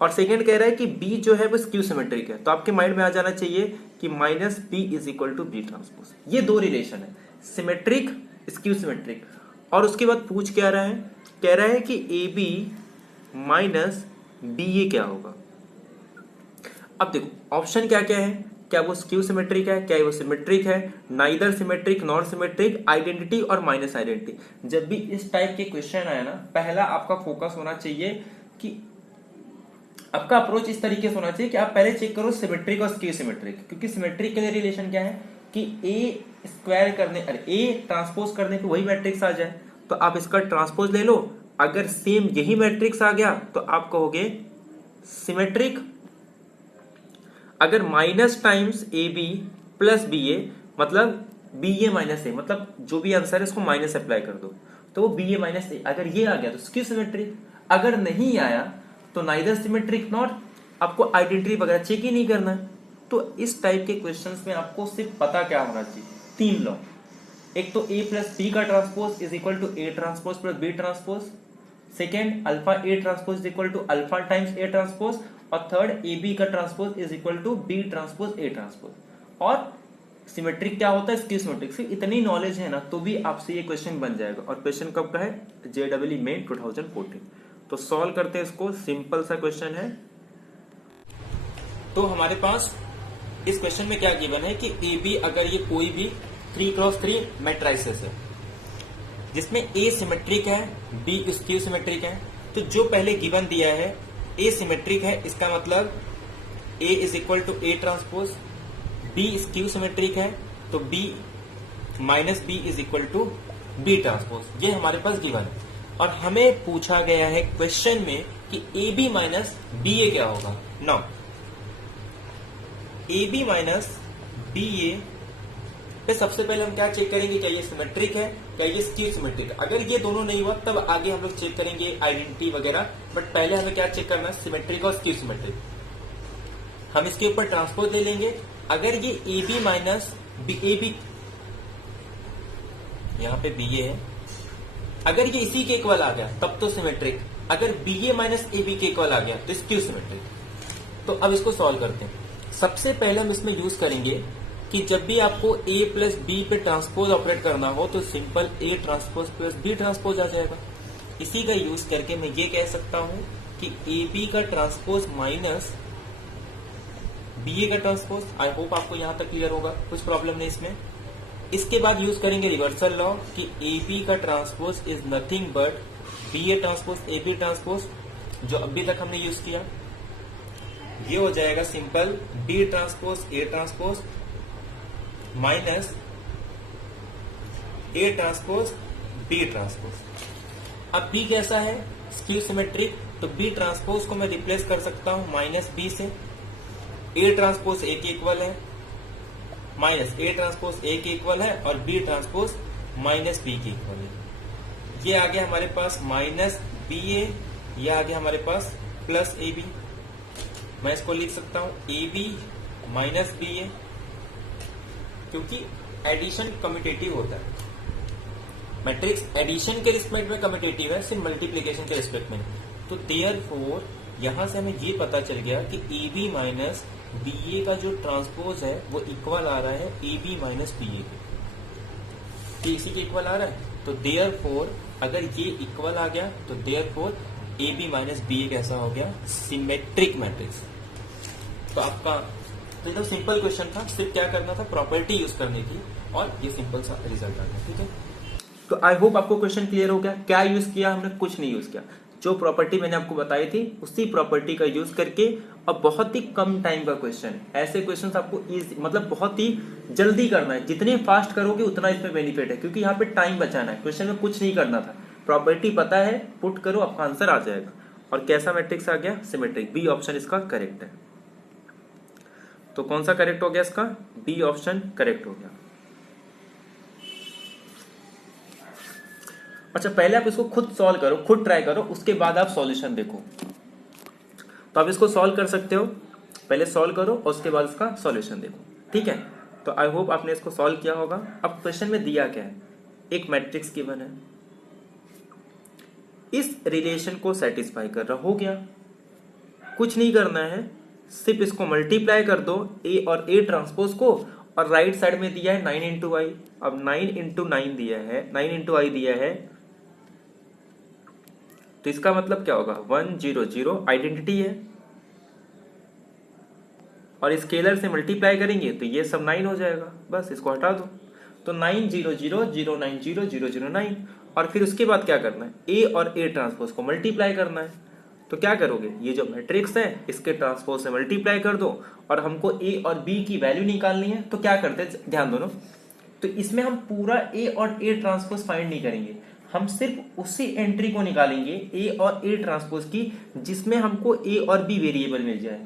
और सेकेंड कह रहा है कि बी जो है वो स्क्यू सिमेट्रिक है, तो आपके माइंड में आ जाना चाहिए कि minus B is equal to B transpose. ये दो रिलेशन है, सिमेट्रिक स्क्यू सिमेट्रिक। और उसके बाद पूछ क्या रहा है, कह रहा है कि A B minus B A क्या होगा। अब देखो ऑप्शन क्या क्या है, क्या वो स्क्यू सिमेट्रिक है, क्या वो सिमेट्रिक है, neither symmetric non symmetric, identity और माइनस आइडेंटिटी। जब भी इस टाइप के क्वेश्चन आए ना, पहला आपका फोकस होना चाहिए कि आपका अप्रोच इस तरीके से होना चाहिए कि आप पहले चेक करो सिमेट्रिक और स्क्यू सिमेट्रिक, क्योंकि सिमेट्रिक के लिए रिलेशन क्या है कि ए स्क्वायर करने, अरे ए ट्रांसपोज करने पे वही मैट्रिक्स आ जाए, तो आप इसका ट्रांसपोज ले लो। अगर सेम यही मैट्रिक्स आ गया तो आप कहोगे सिमेट्रिक। अगर minus times A B plus B A, मतलब बी ए माइनस ए, मतलब जो भी आंसर है इसको माइनस अप्लाई कर दो, तो वो बी ए माइनस ए, अगर ये आ गया तो स्क्यू सिमेट्रिक। अगर नहीं आया तो नाइदर सिमेट्रिक नॉट, आपको आइडेंटिटी वगैरह चेक ही नहीं करना है। तो इस टाइप के क्वेश्चंस में आपको सिर्फ पता क्या होना चाहिए, तीन लॉ। एक तो ए प्लस बी का transpose is equal to A transpose plus B transpose, second alpha A transpose is equal to alpha times A transpose, और थर्ड ए बी का transpose is equal to B transpose A transpose. और symmetric क्या होता है, skew symmetric. सिर्फ इतनी knowledge है ना तो भी आपसे ये क्वेश्चन बन जाएगा। और क्वेश्चन कब का है, JEE मेन 2014। तो सॉल्व करते हैं इसको, सिंपल सा क्वेश्चन है। तो हमारे पास इस क्वेश्चन में क्या गिवन है कि ए बी, अगर ये कोई भी 3x3 मैट्रिसेस है जिसमें ए सिमेट्रिक है, बी स्क्यू सिमेट्रिक है, तो जो पहले गिवन दिया है ए सिमेट्रिक है, इसका मतलब A is equal to A transpose, B skew symmetric है तो B minus B is equal to B transpose. ये हमारे पास गिवन है। और हमें पूछा गया है क्वेश्चन में कि A B minus B A क्या होगा। Now A B minus B A पे सबसे पहले हम क्या चेक करेंगे, क्या ये सिमेट्रिक है, क्या ये स्क्यू सिमेट्रिक है। अगर ये दोनों नहीं हुआ तब आगे हम लोग चेक करेंगे आइडेंटिटी वगैरह, बट पहले हमें क्या चेक करना है, सिमेट्रिक और स्क्यू सिमेट्रिक। हम इसके ऊपर ट्रांसपोज ले लेंगे। अगर ये A B minus B A B, यहां पे बी ए है, अगर ये इसी के इक्वल आ गया तब तो सिमेट्रिक, अगर B A minus A B के इक्वल आ गया तो स्क्यू सिमेट्रिक। तो अब इसको सॉल्व करते हैं। सबसे पहले हम इसमें यूज करेंगे कि जब भी आपको ए प्लस बी पे ट्रांसपोज ऑपरेट करना हो तो simple A transpose plus B transpose आ जाएगा। इसी का यूज करके मैं ये कह सकता हूं कि ए बी का ट्रांसपोज माइनस बी ए का ट्रांसपोज। आई होप आपको यहां तक क्लियर होगा, कुछ प्रॉब्लम नहीं इसमें। इसके बाद यूज करेंगे रिवर्सल लॉ कि ए बी का transpose is nothing but B A transpose A B transpose, जो अभी तक हमने यूज किया। ये हो जाएगा simple B transpose A transpose minus A transpose B transpose. अब बी कैसा है, स्क्यू सिमेट्रिक, तो बी ट्रांसपोज को मैं रिप्लेस कर सकता हूं माइनस बी से। ए ट्रांसपोज ए के इक्वल है, माइनस ए ट्रांसपोज ए के इक्वल है, और बी ट्रांसपोज माइनस बी के इक्वल है। ये आ गया हमारे पास माइनस बी ए, यह आ गया हमारे पास प्लस ए बी। मैं इसको लिख सकता हूं ए बी माइनस बी ए, क्योंकि एडिशन कम्यूटेटिव होता है। मैट्रिक्स एडिशन के रिस्पेक्ट में कम्यूटेटिव है, सिर्फ मल्टीप्लीकेशन के रिस्पेक्ट में। तो देयरफॉर यहां से हमें ये पता चल गया कि ए बी माइनस बी ए का जो ट्रांसपोज है वो इक्वल आ रहा है ए बी माइनस बी ए के, इसी के इक्वल आ रहा है। तो देयरफॉर अगर ये इक्वल आ गया तो therefore A B minus B A कैसा हो गया, सिमेट्रिक मैट्रिक्स। तो आपका तो एकदम सिंपल क्वेश्चन था, सिर्फ क्या करना था, प्रॉपर्टी यूज करनी थी, और ये सिंपल सा रिजल्ट आ गया। ठीक है, तो आई होप आपको क्वेश्चन क्लियर हो गया। क्या यूज किया हमने, कुछ नहीं यूज किया। जो प्रॉपर्टी मैंने आपको बताई थी उसी प्रॉपर्टी का यूज करके, और बहुत ही कम टाइम का क्वेश्चन है। ऐसे क्वेश्चंस आपको मतलब बहुत ही जल्दी करना है, जितने फास्ट करोगे उतना इसमें बेनिफिट है, क्योंकि यहाँ पे टाइम बचाना है। क्वेश्चन में कुछ नहीं करना था, प्रॉपर्टी पता है, पुट करो, आपका आंसर आ जाएगा। और कैसा मैट्रिक्स आ गया, सिमेट्रिक। बी ऑप्शन इसका करेक्ट है। तो कौन सा करेक्ट हो गया इसका, बी ऑप्शन करेक्ट हो गया। अच्छा, पहले आप इसको खुद सॉल्व करो, खुद ट्राई करो, उसके बाद आप सॉल्यूशन देखो। तो आप इसको सॉल्व कर सकते हो, पहले सॉल्व करो और उसके बाद उसका सॉल्यूशन देखो, ठीक है। तो आई होप आपने इसको सॉल्व किया होगा। अब क्वेश्चन में दिया क्या है, एक मैट्रिक्स गिवन है, इस रिलेशन को सेटिस्फाई कर रहा, हो गया, कुछ नहीं करना है, सिर्फ इसको मल्टीप्लाई कर दो ए और ए ट्रांसपोज को, और राइट साइड में दिया है 9 इंटू आई। अब 9 इंटू 9 दिया है, 9 इंटू आई दिया है, तो इसका मतलब क्या होगा, 1 0 0 आइडेंटिटी है, और स्केलर से मल्टीप्लाई करेंगे तो ये सब 9 हो जाएगा, बस इसको हटा दो। तो 9 0 0 0 9 0 0 0 9, और फिर उसके बाद क्या करना है, ए और ए ट्रांसपोज को मल्टीप्लाई करना है। तो क्या करोगे, ये जो मैट्रिक्स है इसके ट्रांसपोज से मल्टीप्लाई कर दो, और हमको ए और बी की वैल्यू निकालनी है। तो क्या करते हैं, ध्यान दो ना, तो इसमें हम पूरा ए और ए ट्रांसपोज फाइंड नहीं करेंगे, हम सिर्फ उसी एंट्री को निकालेंगे ए और ए ट्रांसपोज की जिसमें हमको ए और बी वेरिएबल मिल जाए।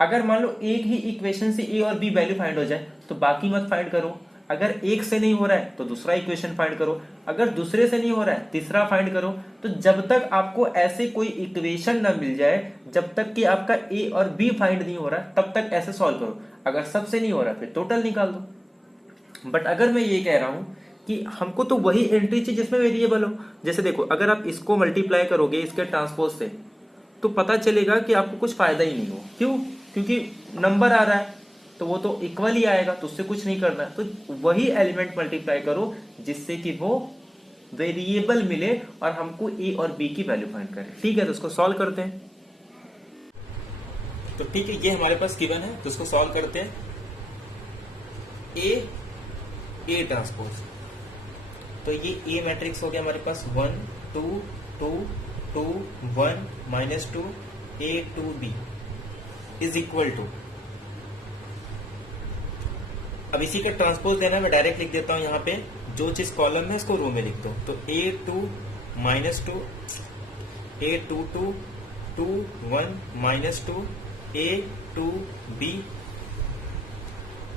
अगर मान लो एक ही इक्वेशन से ए और बी वैल्यू फाइंड हो जाए तो बाकी मत फाइंड करो, अगर एक से नहीं हो रहा है तो दूसरा इक्वेशन फाइंड करो, अगर दूसरे से नहीं हो रहा है तीसरा फाइंड करो। तो जब तक आपको ऐसे कोई इक्वेशन ना मिल जाए, जब तक कि आपका ए और बी फाइंड नहीं हो रहा है, तब तक ऐसे सॉल्व करो। अगर सबसे नहीं हो रहा फिर टोटल निकाल दो। बट अगर मैं ये कह रहा हूं कि हमको तो वही एंट्री चाहिए जिसमें वेरिएबल हो, जैसे देखो अगर आप इसको मल्टीप्लाई करोगे इसके ट्रांसपोज से तो पता चलेगा कि आपको कुछ फायदा ही नहीं हो। क्यों, क्योंकि नंबर आ रहा है तो वो तो इक्वल ही आएगा, तो उससे कुछ नहीं करना है। तो वही एलिमेंट मल्टीप्लाई करो जिससे कि वो वेरिएबल मिले और हमको ए और बी की वैल्यू फाइंड करें, ठीक है। तो उसको सॉल्व करते हैं। तो ठीक है, ये हमारे पास गिवन है, तो उसको सॉल्व करते हैं। ए ट्रांसपोज, तो ये ए मैट्रिक्स हो गया हमारे पास 1 2 2 2 1 -2 A to B is equal to, अब इसी का ट्रांसपोज देना है, मैं डायरेक्ट लिख देता हूं, यहाँ पे जो चीज कॉलम में इसको रो में लिख दो। तो A2 -2 A22 2 1 -2 A2B,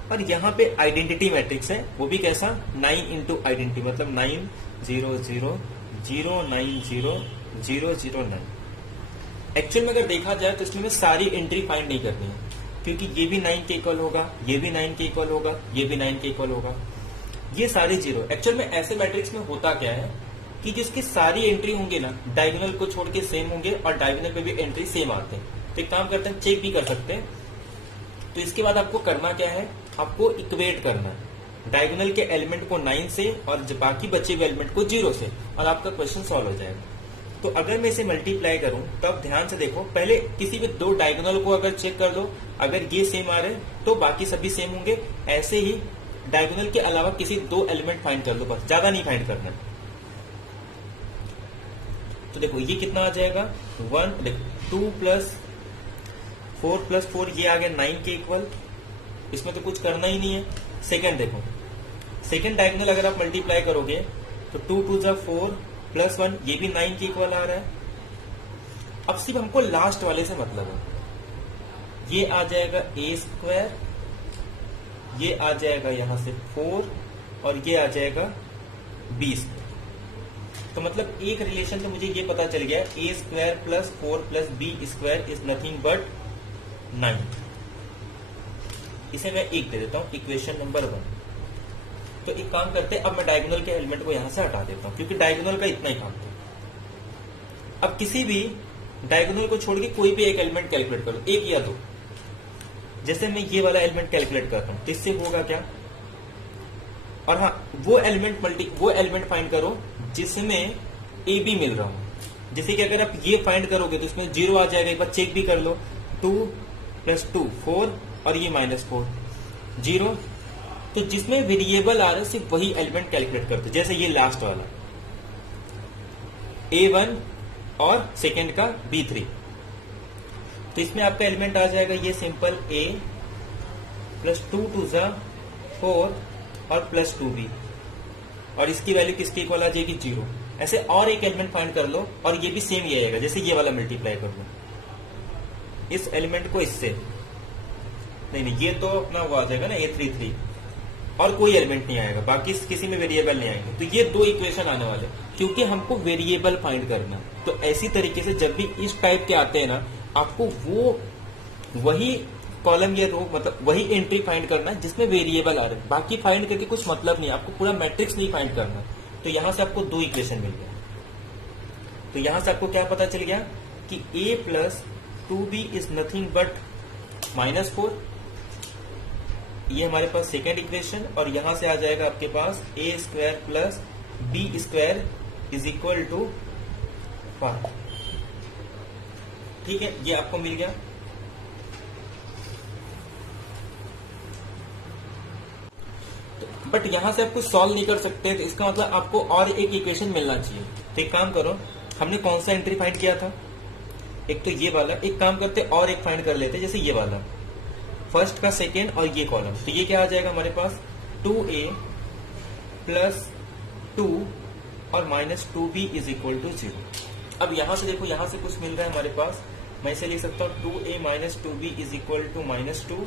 और यहाँ पे आइडेंटिटी मैट्रिक्स है, वो भी कैसा, 9 इंटू आइडेंटिटी, मतलब 9 0 0 0 9 0 0 0 9। एक्चुअल में अगर देखा जाए तो इसमें सारी एंट्री फाइंड नहीं करनी है, क्योंकि ये भी 9 के इक्वल होगा, ये भी 9 के इक्वल होगा, ये भी 9 के इक्वल होगा, ये सारे जीरो। एक्चुअल में ऐसे मैट्रिक्स में होता क्या है कि जिसकी सारी एंट्री होंगे ना, डायगोनल को छोड़ के सेम होंगे, और डायगोनल पे भी एंट्री सेम आते हैं। तो एक काम करते हैं, चेक भी कर सकते हैं। तो इसके बाद आपको करना क्या है, आपको इक्वेट करना है डायगोनल के एलिमेंट को 9 से और बाकी बचे हुए एलिमेंट को 0 से, और आपका क्वेश्चन सॉल्व हो जाएगा। तो अगर मैं इसे मल्टीप्लाई करूं तब ध्यान से देखो, पहले किसी भी दो डायगोनल को अगर चेक कर लो, अगर ये सेम आ रहे तो बाकी सभी सेम होंगे। ऐसे ही डायगोनल के अलावा किसी दो एलिमेंट फाइंड कर लो, बस, ज्यादा नहीं फाइंड करना। तो देखो ये कितना आ जाएगा, 1 देखो 2 + 4 + 4 ये आ गया 9 के इक्वल, इसमें तो कुछ करना ही नहीं है। सेकंड देखो, सेकंड डायगोनल अगर आप मल्टीप्लाई करोगे तो 2 2 = 4 + 1 ये भी 9 के इक्वल आ रहा है। अब सिर्फ हमको लास्ट वाले से मतलब है, ये आ जाएगा a², ये आ जाएगा यहां से 4, और ये आ जाएगा b²। तो मतलब एक रिलेशन से मुझे ये पता चल गया, a² + 4 + b² is nothing but 9। इसे मैं 1 दे देता हूं, इक्वेशन नंबर 1। तो एक काम करते हैं, अब मैं डायगोनल के एलिमेंट को यहां से हटा देता हूं, क्योंकि डायगोनल का इतना ही काम था। अब किसी भी डायगोनल को छोड़ के कोई भी एक एलिमेंट कैलकुलेट करो, एक या दो। जैसे मैं ये वाला एलिमेंट कैलकुलेट करता हूं, तो इससे होगा क्या, और हाँ वो एलिमेंट फाइंड करो जिसमें ए बी मिल रहा हो। जैसे कि अगर आप ये फाइंड करोगे तो इसमें 0 आ जाएगा, एक बार चेक भी कर लो। 2 + 2 4, और ये -4 0। तो जिसमें वेरिएबल आ रहा है सिर्फ वही एलिमेंट कैलकुलेट करते, जैसे ये लास्ट वाला A1 और सेकेंड का B3। तो इसमें आपका एलिमेंट आ जाएगा ये सिंपल A + 2 2 = 4 और +2B, और इसकी वैल्यू किसके इक्वल आ जाएगी, 0। ऐसे और एक एलिमेंट फाइंड कर लो, और ये भी सेम ही आएगा, जैसे ये वाला मल्टीप्लाई कर लो इस एलिमेंट को इससे, नहीं ये तो अपना वो आ जाएगा ना A33, और कोई एलिमेंट नहीं आएगा, बाकी किसी में वेरिएबल नहीं आएंगे। तो ये दो इक्वेशन आने वाले, क्योंकि हमको वेरिएबल फाइंड करना। तो ऐसी तरीके से जब भी इस टाइप के आते हैं ना, आपको वो वही कॉलम या रो मतलब वही एंट्री फाइंड करना है जिसमें वेरिएबल आ रहे हैं, बाकी फाइंड करके कुछ मतलब नहीं, आपको पूरा मैट्रिक्स नहीं फाइंड करना। तो यहां से आपको दो इक्वेशन मिल गया। तो यहां से आपको क्या पता चल गया कि a plus 2b is nothing but -4, ये हमारे पास सेकेंड इक्वेशन। और यहां से आ जाएगा आपके पास a square plus b square is equal to 5। ठीक है, ये आपको मिल गया। बट यहां से आप कुछ सॉल्व नहीं कर सकते, तो इसका मतलब आपको और एक इक्वेशन मिलना चाहिए। तो एक काम करो, हमने कौन सा एंट्री फाइंड किया था, एक तो ये वाला। एक काम करते और एक फाइंड कर लेते, जैसे ये वाला, फर्स्ट का सेकेंड और ये कॉलम। तो ये क्या आ जाएगा हमारे पास 2a प्लस 2 और -2b इज इक्वल टू 0। अब यहां से देखो, यहां से कुछ मिल रहा है हमारे पास, मैं इसे लिख सकता हूं 2a minus 2b is equal to -2।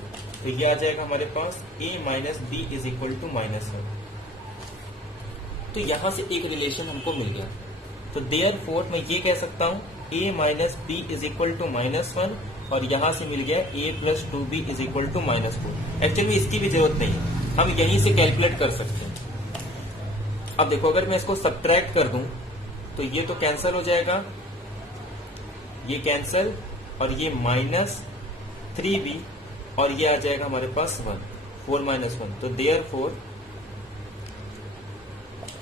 तो ये आ जाएगा हमारे पास a minus b is equal to -1। तो यहां से एक रिलेशन हमको मिल गया। तो देयरफॉर मैं ये कह सकता हूं a minus b is equal to -1, और यहां से मिल गया a plus 2b is equal to -4। Actually इसकी भी जरूरत नहीं है, हम यहीं से कैलकुलेट कर सकते हैं। अब देखो, अगर मैं इसको सब्ट्रैक्ट कर दूं तो ये तो कैंसिल हो जाएगा, ये कैंसिल, और ये -3b, और ये आ जाएगा हमारे पास 1, 4 - 1। तो देयरफॉर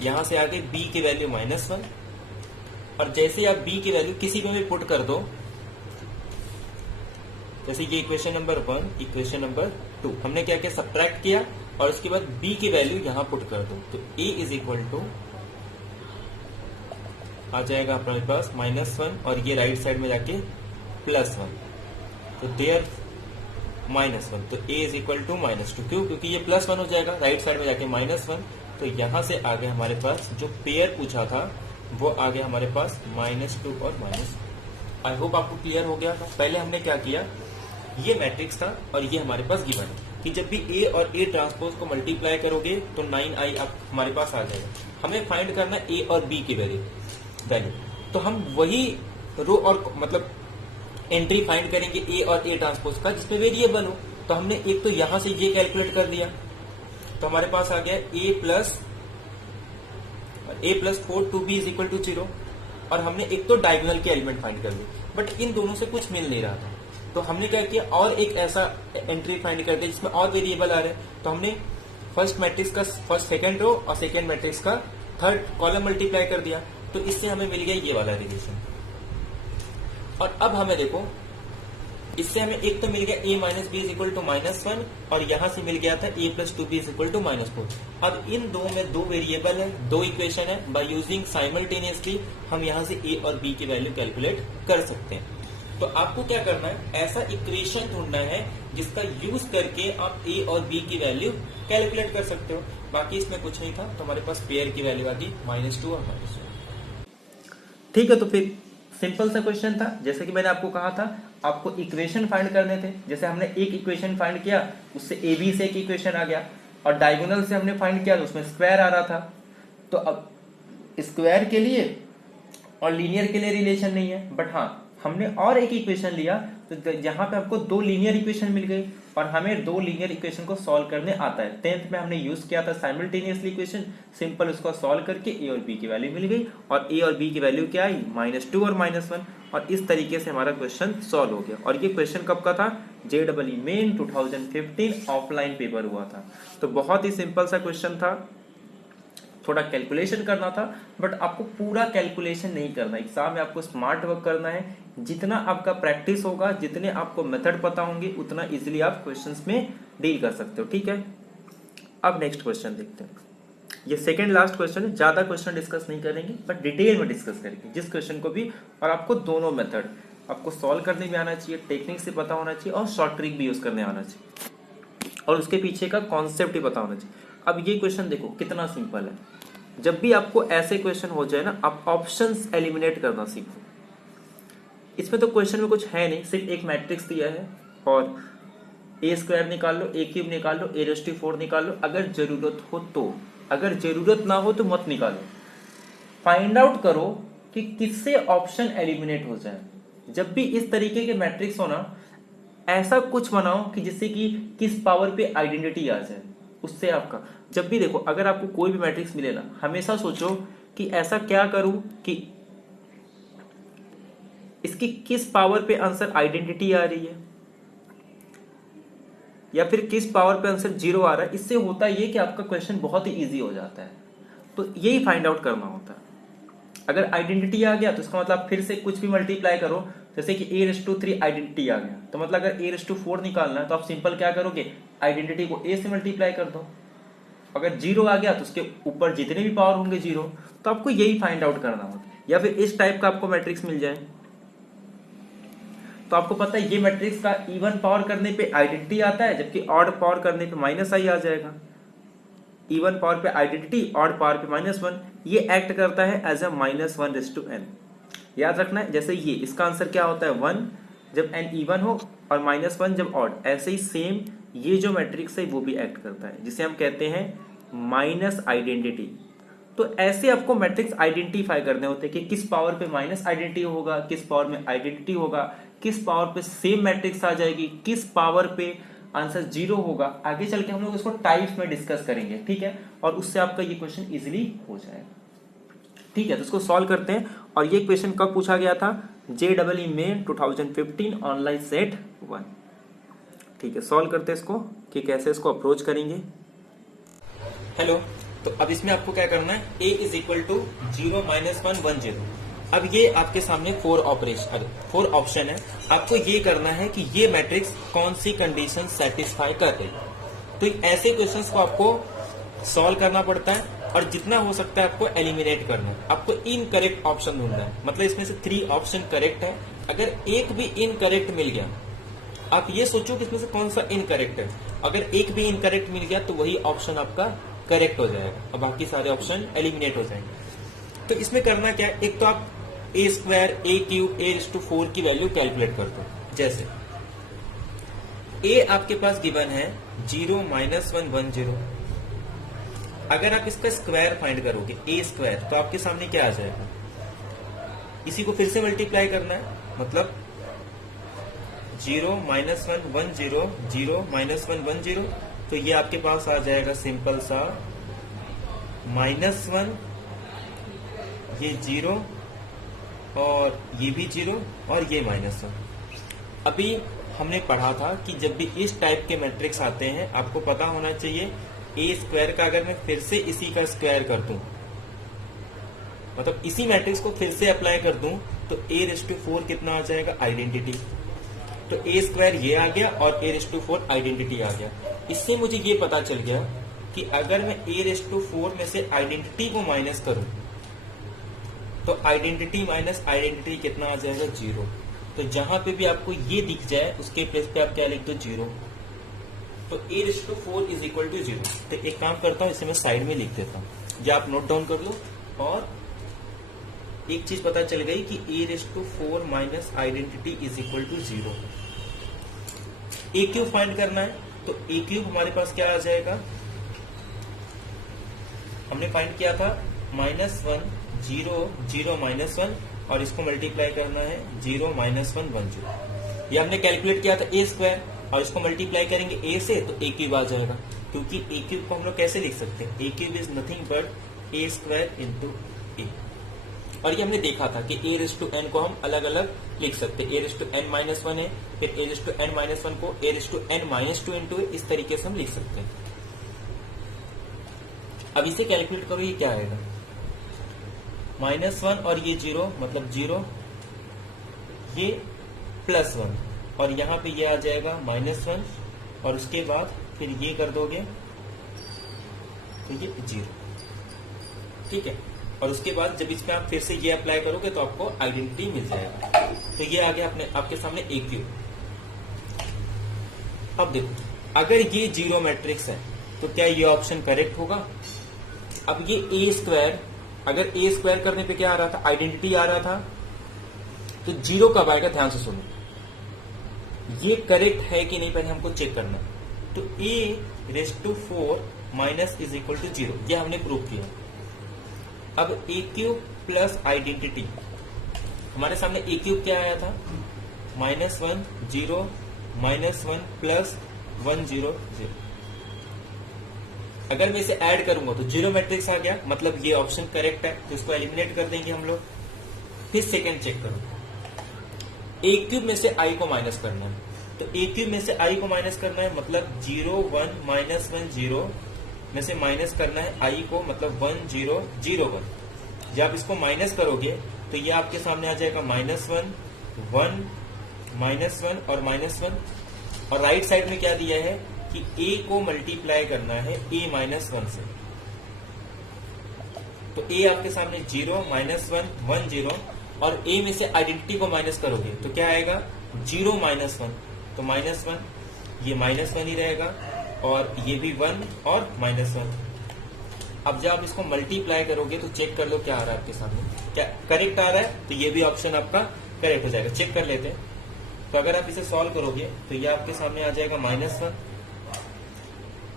यहां से आगे b की वैल्यू -1, और जैसे आप b की वैल्यू किसी में भी पुट कर दो, जैसे ये इक्वेशन नंबर 1, इक्वेशन नंबर 2, हमने क्या किया, सब्ट्रैक्ट किया, और उसके बाद b की वैल्यू यहां पुट कर दो। तो a इज इक्वल टू आ जाएगा अपने पास -1, और ये राइट साइड में जाके +1। तो देयर -1, तो a इज इक्वल टू -2। क्यों? क्योंकि ये +1 हो जाएगा, राइट साइड में जाके -1। तो यहां से आगे हमारे पास जो पेयर पूछा था वो आ गया हमारे पास -2 और -1। आई होप आपको क्लियर हो गया था। पहले हमने क्या किया, ये मैट्रिक्स था और ये हमारे पास गिवन है कि जब भी a और a ट्रांसपोज को मल्टीप्लाई करोगे तो 9i अब हमारे पास आ जाएगा। हमें फाइंड करना a और b की वैल्यू। तो हम वही रो और मतलब एंट्री फाइंड करेंगे a और a ट्रांसपोज का जिसमें वेरिएबल हो। तो हमने एक तो यहां से ये कैलकुलेट कर लिया, तो हमारे पास आ गया a plus 4 2b is equal to 0, और हमने एक तो डायगोनल के एलिमेंट फाइंड कर लिए। बट इन दोनों से कुछ मिल नहीं रहा था, तो हमने क्या किया, और एक ऐसा एंट्री फाइंड कर दिया जिसमें और वेरिएबल आ रहे हैं। तो हमने फर्स्ट मैट्रिक्स का फर्स्ट सेकंड रो और सेकंड मैट्रिक्स का थर्ड कॉलम मल्टीप्लाई कर दिया। तो इससे हमें मिल गया ये वाला रिलेशन। और अब हमें देखो, इससे हमें एक तो मिल गया a minus B is equal to -1, और यहां से मिल गया था a plus 2b is equal to -4। अब इन दो में दो वेरिएबल है, दो इक्वेशन है, बाय यूजिंग साइमल्टेनियसली हम यहां से a और b की वैल्यू कैलकुलेट कर सकते हैं। तो आपको क्या करना है, ऐसा इक्वेशन ढूंढना है जिसका यूज करके आप a और b की वैल्यू कैलकुलेट कर सकते हो। बाकी इसमें कुछ नहीं था, तो हमारे पास पेयर की वैल्यू आ गई -2 और -1। ठीक है, तो फिर सिंपल सा क्वेश्चन था। जैसे कि मैंने आपको कहा था, आपको इक्वेशन फाइंड करने थे। जैसे हमने एक इक्वेशन फाइंड किया, उससे ए बी से एक इक्वेशन आ गया, और डायगोनल से हमने फाइंड किया तो उसमें स्क्वायर आ रहा था। तो अब स्क्वायर के लिए और लीनियर के लिए रिलेशन नहीं है, बट हाँ हमने और एक इक्वेशन लिया तो जहां पे आपको दो लीनियर इक्वेशन मिल गई, और हमें दो लीनियर इक्वेशन को सॉल्व करने आता है। 10th में हमने यूज किया था साइमल्टेनियसली इक्वेशन, सिंपल उसको सॉल्व करके a और b की वैल्यू मिल गई, और a और b की वैल्यू क्या आई, -2 और -1, और इस तरीके से हमारा क्वेश्चन सॉल्व हो गया। और ये क्वेश्चन कब का था, JEE मेन 2015 ऑफलाइन पेपर हुआ था। तो बहुत ही सिंपल सा क्वेश्चन था, थोड़ा कैलकुलेशन करना था, बट आपको पूरा कैलकुलेशन नहीं करना। एग्जाम में आपको स्मार्ट वर्क करना है। जितना आपका प्रैक्टिस होगा, जितने आपको मेथड पता होंगे, उतना इजीली आप क्वेश्चंस में डील कर सकते हो। ठीक है, अब नेक्स्ट क्वेश्चन देखते हैं। ये सेकंड लास्ट क्वेश्चन है, ज्यादा क्वेश्चन डिस्कस नहीं करेंगे, बट डिटेल में डिस्कस करेंगे जिस क्वेश्चन को भी। और आपको दोनों मेथड आपको सॉल्व करने भी आना चाहिए, टेक्निक से पता होना चाहिए, और शॉर्ट ट्रिक भी यूज करने आना चाहिए, और उसके पीछे का कॉन्सेप्ट भी पता होना चाहिए। अब ये क्वेश्चन देखो कितना सिंपल है। जब भी आपको ऐसे क्वेश्चन हो जाए ना, आप ऑप्शंस एलिमिनेट करना सीखो। इसमें तो क्वेश्चन में कुछ है नहीं, सिर्फ एक मैट्रिक्स दिया है और ए स्क्वायर निकाल लो, ए क्यूब निकाल लो, ए रेज़ टू 4 निकाल लो, अगर जरूरत हो तो। अगर जरूरत ना हो तो मत निकालो। फाइंड आउट करो कि किससे ऑप्शन एलिमिनेट हो जाए। जब भी इस तरीके के मैट्रिक्स हो ना, ऐसा कुछ बनाओ कि जिससे कि किस पावर पे आइडेंटिटी आ जाए, उससे आपका जब भी देखो, अगर आपको कोई भी मैट्रिक्स मिले ना, हमेशा सोचो कि ऐसा क्या करूं कि इसकी किस पावर पे आंसर आइडेंटिटी आ रही है या फिर किस पावर पे आंसर 0 आ रहा है। इससे होता ये कि आपका क्वेश्चन बहुत ही इजी हो जाता है। तो यही फाइंड आउट करना होता है। अगर आइडेंटिटी आ गया तो इसका मतलब फिर से कुछ भी मल्टीप्लाई करो, जैसे कि a रेज़ टू 3 आइडेंटिटी आ गया, तो मतलब अगर a रेज़ टू 4 निकालना है तो आप सिंपल क्या करोगे, आइडेंटिटी को a से मल्टीप्लाई कर दो। अगर 0 आ गया तो उसके ऊपर जितने भी पावर होंगे 0। तो आपको यही फाइंड आउट करना होता है। या फिर इस टाइप का आपको मैट्रिक्स मिल जाए तो आपको पता है ये मैट्रिक्स का इवन पावर करने पे आइडेंटिटी आता है, जबकि ऑड पावर करने पे माइनस आई आ जाएगा। इवन पावर पे आइडेंटिटी, ऑड पावर पे -1, ये एक्ट करता है as a -1 raise to n। याद रखना है, जैसे ये इसका आंसर क्या होता है 1 जब n इवन हो और -1 जब ऑड, ऐसे ही सेम ये जो मैट्रिक्स है वो भी एक्ट करता है, जिसे हम कहते हैं माइनस आइडेंटिटी। तो ऐसे आपको मैट्रिक्स आइडेंटिफाई करने होते हैं कि किस पावर पे माइनस आइडेंटिटी होगा, किस पावर में आइडेंटिटी होगा, किस पावर पे सेम मैट्रिक्स आ जाएगी, किस पावर पे आंसर 0 होगा। आगे चल के हम लोग इसको टाइप्स में डिस्कस करेंगे, ठीक है, और उससे आपका ये क्वेश्चन इजीली हो जाएगा। ठीक है, तो इसको सॉल्व करते हैं। और ये क्वेश्चन कब पूछा गया था, JEE में 2015 ऑनलाइन सेट 1। ठीक है, सॉल्व करते हैं इसको कि कैसे इसको अप्रोच करेंगे। हेलो, तो अब इसमें आपको क्या करना है, a इज इक्वल टू 0 -1 1 0। अब ये आपके सामने 4 ऑप्शन है। आपको ये करना है कि ये मैट्रिक्स कौन सी कंडीशन सेटिस्फाई कर रही है। तो ऐसे क्वेश्चंस को आपको सॉल्व करना पड़ता है और जितना हो सकता है आपको एलिमिनेट करना है। आपको इनकरेक्ट ऑप्शन ढूंढना है, मतलब इसमें से 3 ऑप्शन करेक्ट है। अगर एक भी इनकरेक्ट मिल गया, आप ये सोचो कि इसमें से कौन सा इनकरेक्ट है। अगर एक भी इनकरेक्ट मिल गया तो वही ऑप्शन आपका करेक्ट हो जाएगा और बाकी सारे ऑप्शन एलिमिनेट हो जाएंगे। तो इसमें करना क्या है, एक तो आप a square, a cube, a raise to 4 की वैल्यू कैलकुलेट कर दो। जैसे a आपके पास गिवन है 0 -1 1 0। अगर आप इसका स्क्वायर फाइंड करोगे a स्क्वायर, तो आपके सामने क्या आ जाएगा, इसी को फिर से मल्टीप्लाई करना है, मतलब 0 -1 1 0 0 -1 1 0। तो ये आपके पास आ जाएगा सिंपल सा -1, ये 0 और ये भी 0 और ये -1। अभी हमने पढ़ा था कि जब भी इस टाइप के मैट्रिक्स आते हैं आपको पता होना चाहिए a स्क्वायर का अगर मैं फिर से इसी का स्क्वायर कर दूं, मतलब इसी मैट्रिक्स को फिर से अप्लाई कर दूं, तो a रेज़ टू 4 कितना आ जाएगा, आइडेंटिटी। तो a स्क्वायर ये आ गया और a रेज़ टू 4 आइडेंटिटी आ गया। इससे मुझे ये पता चल गया कि अगर मैं a रेज़ टू 4 में से आइडेंटिटी को माइनस करूं तो आइडेंटिटी माइनस आइडेंटिटी कितना आ जाएगा, 0। तो जहां पे भी आपको ये दिख जाए उसके प्लेस पे आप क्या लिख दो, 0। तो a raise to 4 is equal to 0। तो एक काम करता हूं, इसे मैं साइड में लिख देता हूं, या आप नोट डाउन कर लो। और एक चीज पता चल गई कि a raise to 4 minus identity is equal to 0। a cube find करना है, तो a क्यूब हमारे पास क्या आ जाएगा, हमने फाइंड किया था -1 0 0 -1 और इसको मल्टीप्लाई करना है 0 -1 1 0। ये हमने कैलकुलेट किया था a स्क्वायर और इसको मल्टीप्लाई करेंगे a से, तो a क्यूब आ जाएगा। क्योंकि a क्यूब को हम लोग कैसे लिख सकते हैं, a cube is nothing but a square into a। और ये हमने देखा था कि a रेज़ टू n को हम अलग अलग लिख सकते हैं। a रेज़ टू n -1 है, फिर a रेज़ टू n -1 को a raise to n -2 into a, इस तरीके से हम लिख सकते हैं। अब इसे कैलकुलेट करो, ये क्या आएगा, -1 और ये 0 मतलब 0, ये +1 और यहाँ पे ये आ जाएगा -1 और उसके बाद फिर ये कर दोगे तो ये 0। ठीक है, और उसके बाद जब इसमें आप फिर से ये अप्लाई करोगे तो आपको आइडेंटिटी मिल जाएगा। तो ये आ गया अपने आपके सामने a क्यूब। अब देखो, अगर ये 0 मैट्रिक्स है तो क्या ये ऑप्शन करेक्ट होगा। अब ये a स्क्वायर, अगर a स्क्वायर करने पे क्या आ रहा था, आइडेंटिटी आ रहा था, तो 0 कब आएगा, ध्यान से सुनो। ये करेक्ट है कि नहीं पहले हमको चेक करना है। तो a⁴ minus is equal to 0, ये हमने प्रूव किया। अब a³ प्लस आइडेंटिटी, हमारे सामने a³ क्या आया था, -1 0 -1 प्लस 1 0 0। अगर मैं इसे ऐड करूंगा तो 0 मैट्रिक्स आ गया, मतलब ये ऑप्शन करेक्ट है, तो इसको एलिमिनेट कर देंगे हम लोग। फिर सेकंड चेक करो, a³ में से i को माइनस करना है, तो a³ में से i को माइनस करना है, मतलब 0 1 -1 0 में से माइनस करना है i को, मतलब 1 0 0 1। जब आप इसको माइनस करोगे तो ये आपके सामने आ जाएगा -1 1 -1 और -1, और राइट साइड में क्या दिया है कि a को मल्टीप्लाई करना है a-1 से। तो a आपके सामने 0 -1 1 0, और a में से आइडेंटिटी को माइनस करोगे तो क्या आएगा 0 -1, तो -1, ये -1 ही रहेगा, और ये भी 1 और -1। अब जब आप इसको मल्टीप्लाई करोगे तो चेक कर लो क्या आ रहा है आपके सामने, क्या करेक्ट आ रहा है, तो ये भी ऑप्शन आपका करेक्ट हो जाएगा। चेक कर लेते हैं। तो अगर आप इसे सॉल्व करोगे तो ये आपके सामने आ जाएगा -1,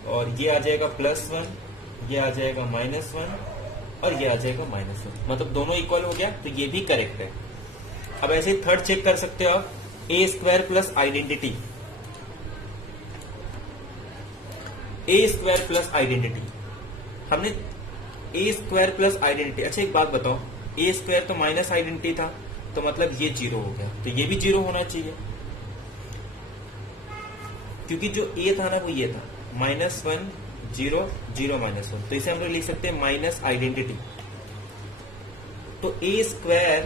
और ये आ जाएगा +1, ये आ जाएगा -1, और ये आ जाएगा -1, मतलब दोनों इक्वल हो गया, तो ये भी करेक्ट है। अब ऐसे ही थर्ड चेक कर सकते हो आप, a² plus identity, a² plus identity, हमने a² प्लस आइडेंटिटी। अच्छा एक बात बताओ, a² तो माइनस आइडेंटिटी था, तो मतलब ये 0 हो गया, तो ये भी 0 होना चाहिए, क्योंकि जो a था ना वो ये था, -1 0 0 -1, तो इसे हम लोग लिख सकते हैं माइनस आइडेंटिटी। तो a²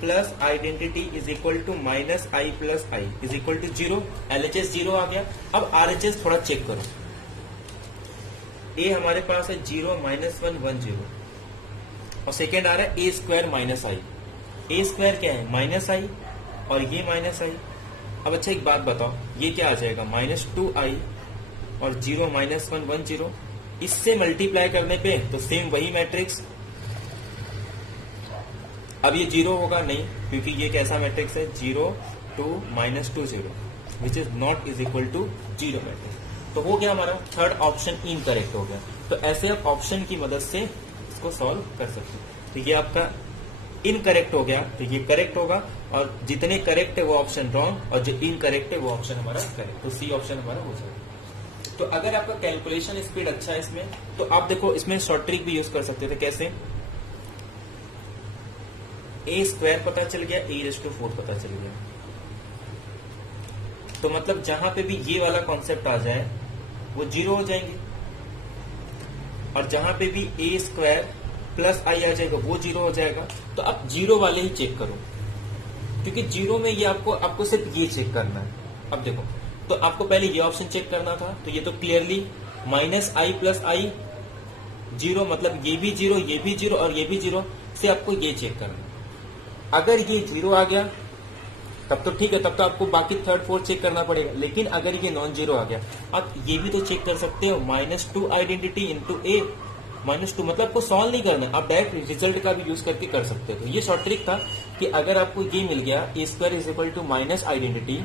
plus identity is equal to -i plus i is equal to 0, LHS 0 आ गया। अब RHS थोड़ा चेक करो, a हमारे पास है 0 -1 1 0, और सेकेंड आ रहा है a² माइनस i। a² क्या है, -i, और ये -i। अब अच्छा एक बात बताओ, ये क्या आ जाएगा, -2i, और 0 -1 1 0, इससे मल्टीप्लाई करने पे तो सेम वही मैट्रिक्स। अब ये 0 होगा नहीं, क्योंकि ये कैसा मैट्रिक्स है, 0 2 -2 0, which is not is equal to 0 matrix. तो हो गया हमारा थर्ड ऑप्शन इनकरेक्ट हो गया। तो ऐसे आप ऑप्शन की मदद से इसको सॉल्व कर सकते हो। तो ये आपका इनकरेक्ट हो गया, तो ये करेक्ट होगा, और जितने करेक्ट है वो ऑप्शन रॉन्ग, और जो इनकरेक्ट है वो ऑप्शन हमारा करेक्ट, तो सी ऑप्शन हमारा हो जाएगा। तो अगर आपका कैलकुलेशन स्पीड अच्छा है इसमें, तो आप देखो इसमें शॉर्ट ट्रिक भी यूज कर सकते थे। कैसे, a² पता चल गया, a⁴ पता चल गया, तो मतलब जहां पे भी ये वाला कॉन्सेप्ट आ जाए वो 0 हो जाएंगे, और जहां पे भी a² प्लस i आ जाएगा वो 0 हो जाएगा। तो आप 0 वाले ही चेक करो, क्योंकि 0 में ये आपको सिर्फ ये चेक करना है। अब देखो, तो आपको पहले ये ऑप्शन चेक करना था, तो ये तो क्लियरली -i प्लस i 0, मतलब ये भी 0 ये भी 0 और ये भी 0, से आपको ये चेक करना है। अगर ये 0 आ गया तब तो ठीक है, तब तो आपको बाकी थर्ड फोर्थ चेक करना पड़ेगा। लेकिन अगर ये नॉन 0 आ गया, आप ये भी तो चेक कर सकते हो, -2 आइडेंटिटी इंटू a -2, मतलब आपको सॉल्व नहीं करना, आप डायरेक्ट रिजल्ट का भी यूज करके कर सकते हो। ये शॉर्ट ट्रिक था कि अगर आपको ये मिल गया a² is equal to minus identity,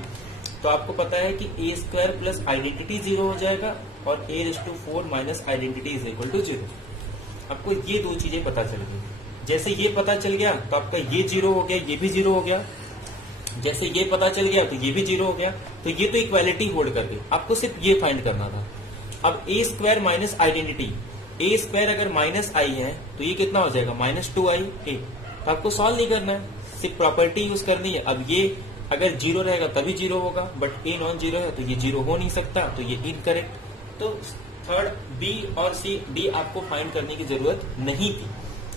तो आपको पता है कि a² प्लस आइडेंटिटी 0 हो जाएगा, और a⁴ minus identity is equal to 0। आपको ये दो चीजें पता चल गई। जैसे ये पता चल गया तो आपका ये 0 हो गया, ये भी 0 हो गया। जैसे ये पता चल गया तो ये भी 0 हो गया। तो ये तो इक्वालिटी होल्ड कर गई, आपको सिर्फ ये फाइंड करना था। अब a² माइनस आइडेंटिटी, a² अगर -i है तो ये कितना हो जाएगा, -2i a। तो आपको सॉल्व नहीं करना है, सिर्फ प्रॉपर्टी यूज करनी है। अब ये अगर 0 रहेगा तभी 0 होगा, बट a नॉन 0 है तो ये 0 हो नहीं सकता, तो ये इनकरेक्ट। तो थर्ड बी और सी, डी आपको फाइंड करने की जरूरत नहीं थी।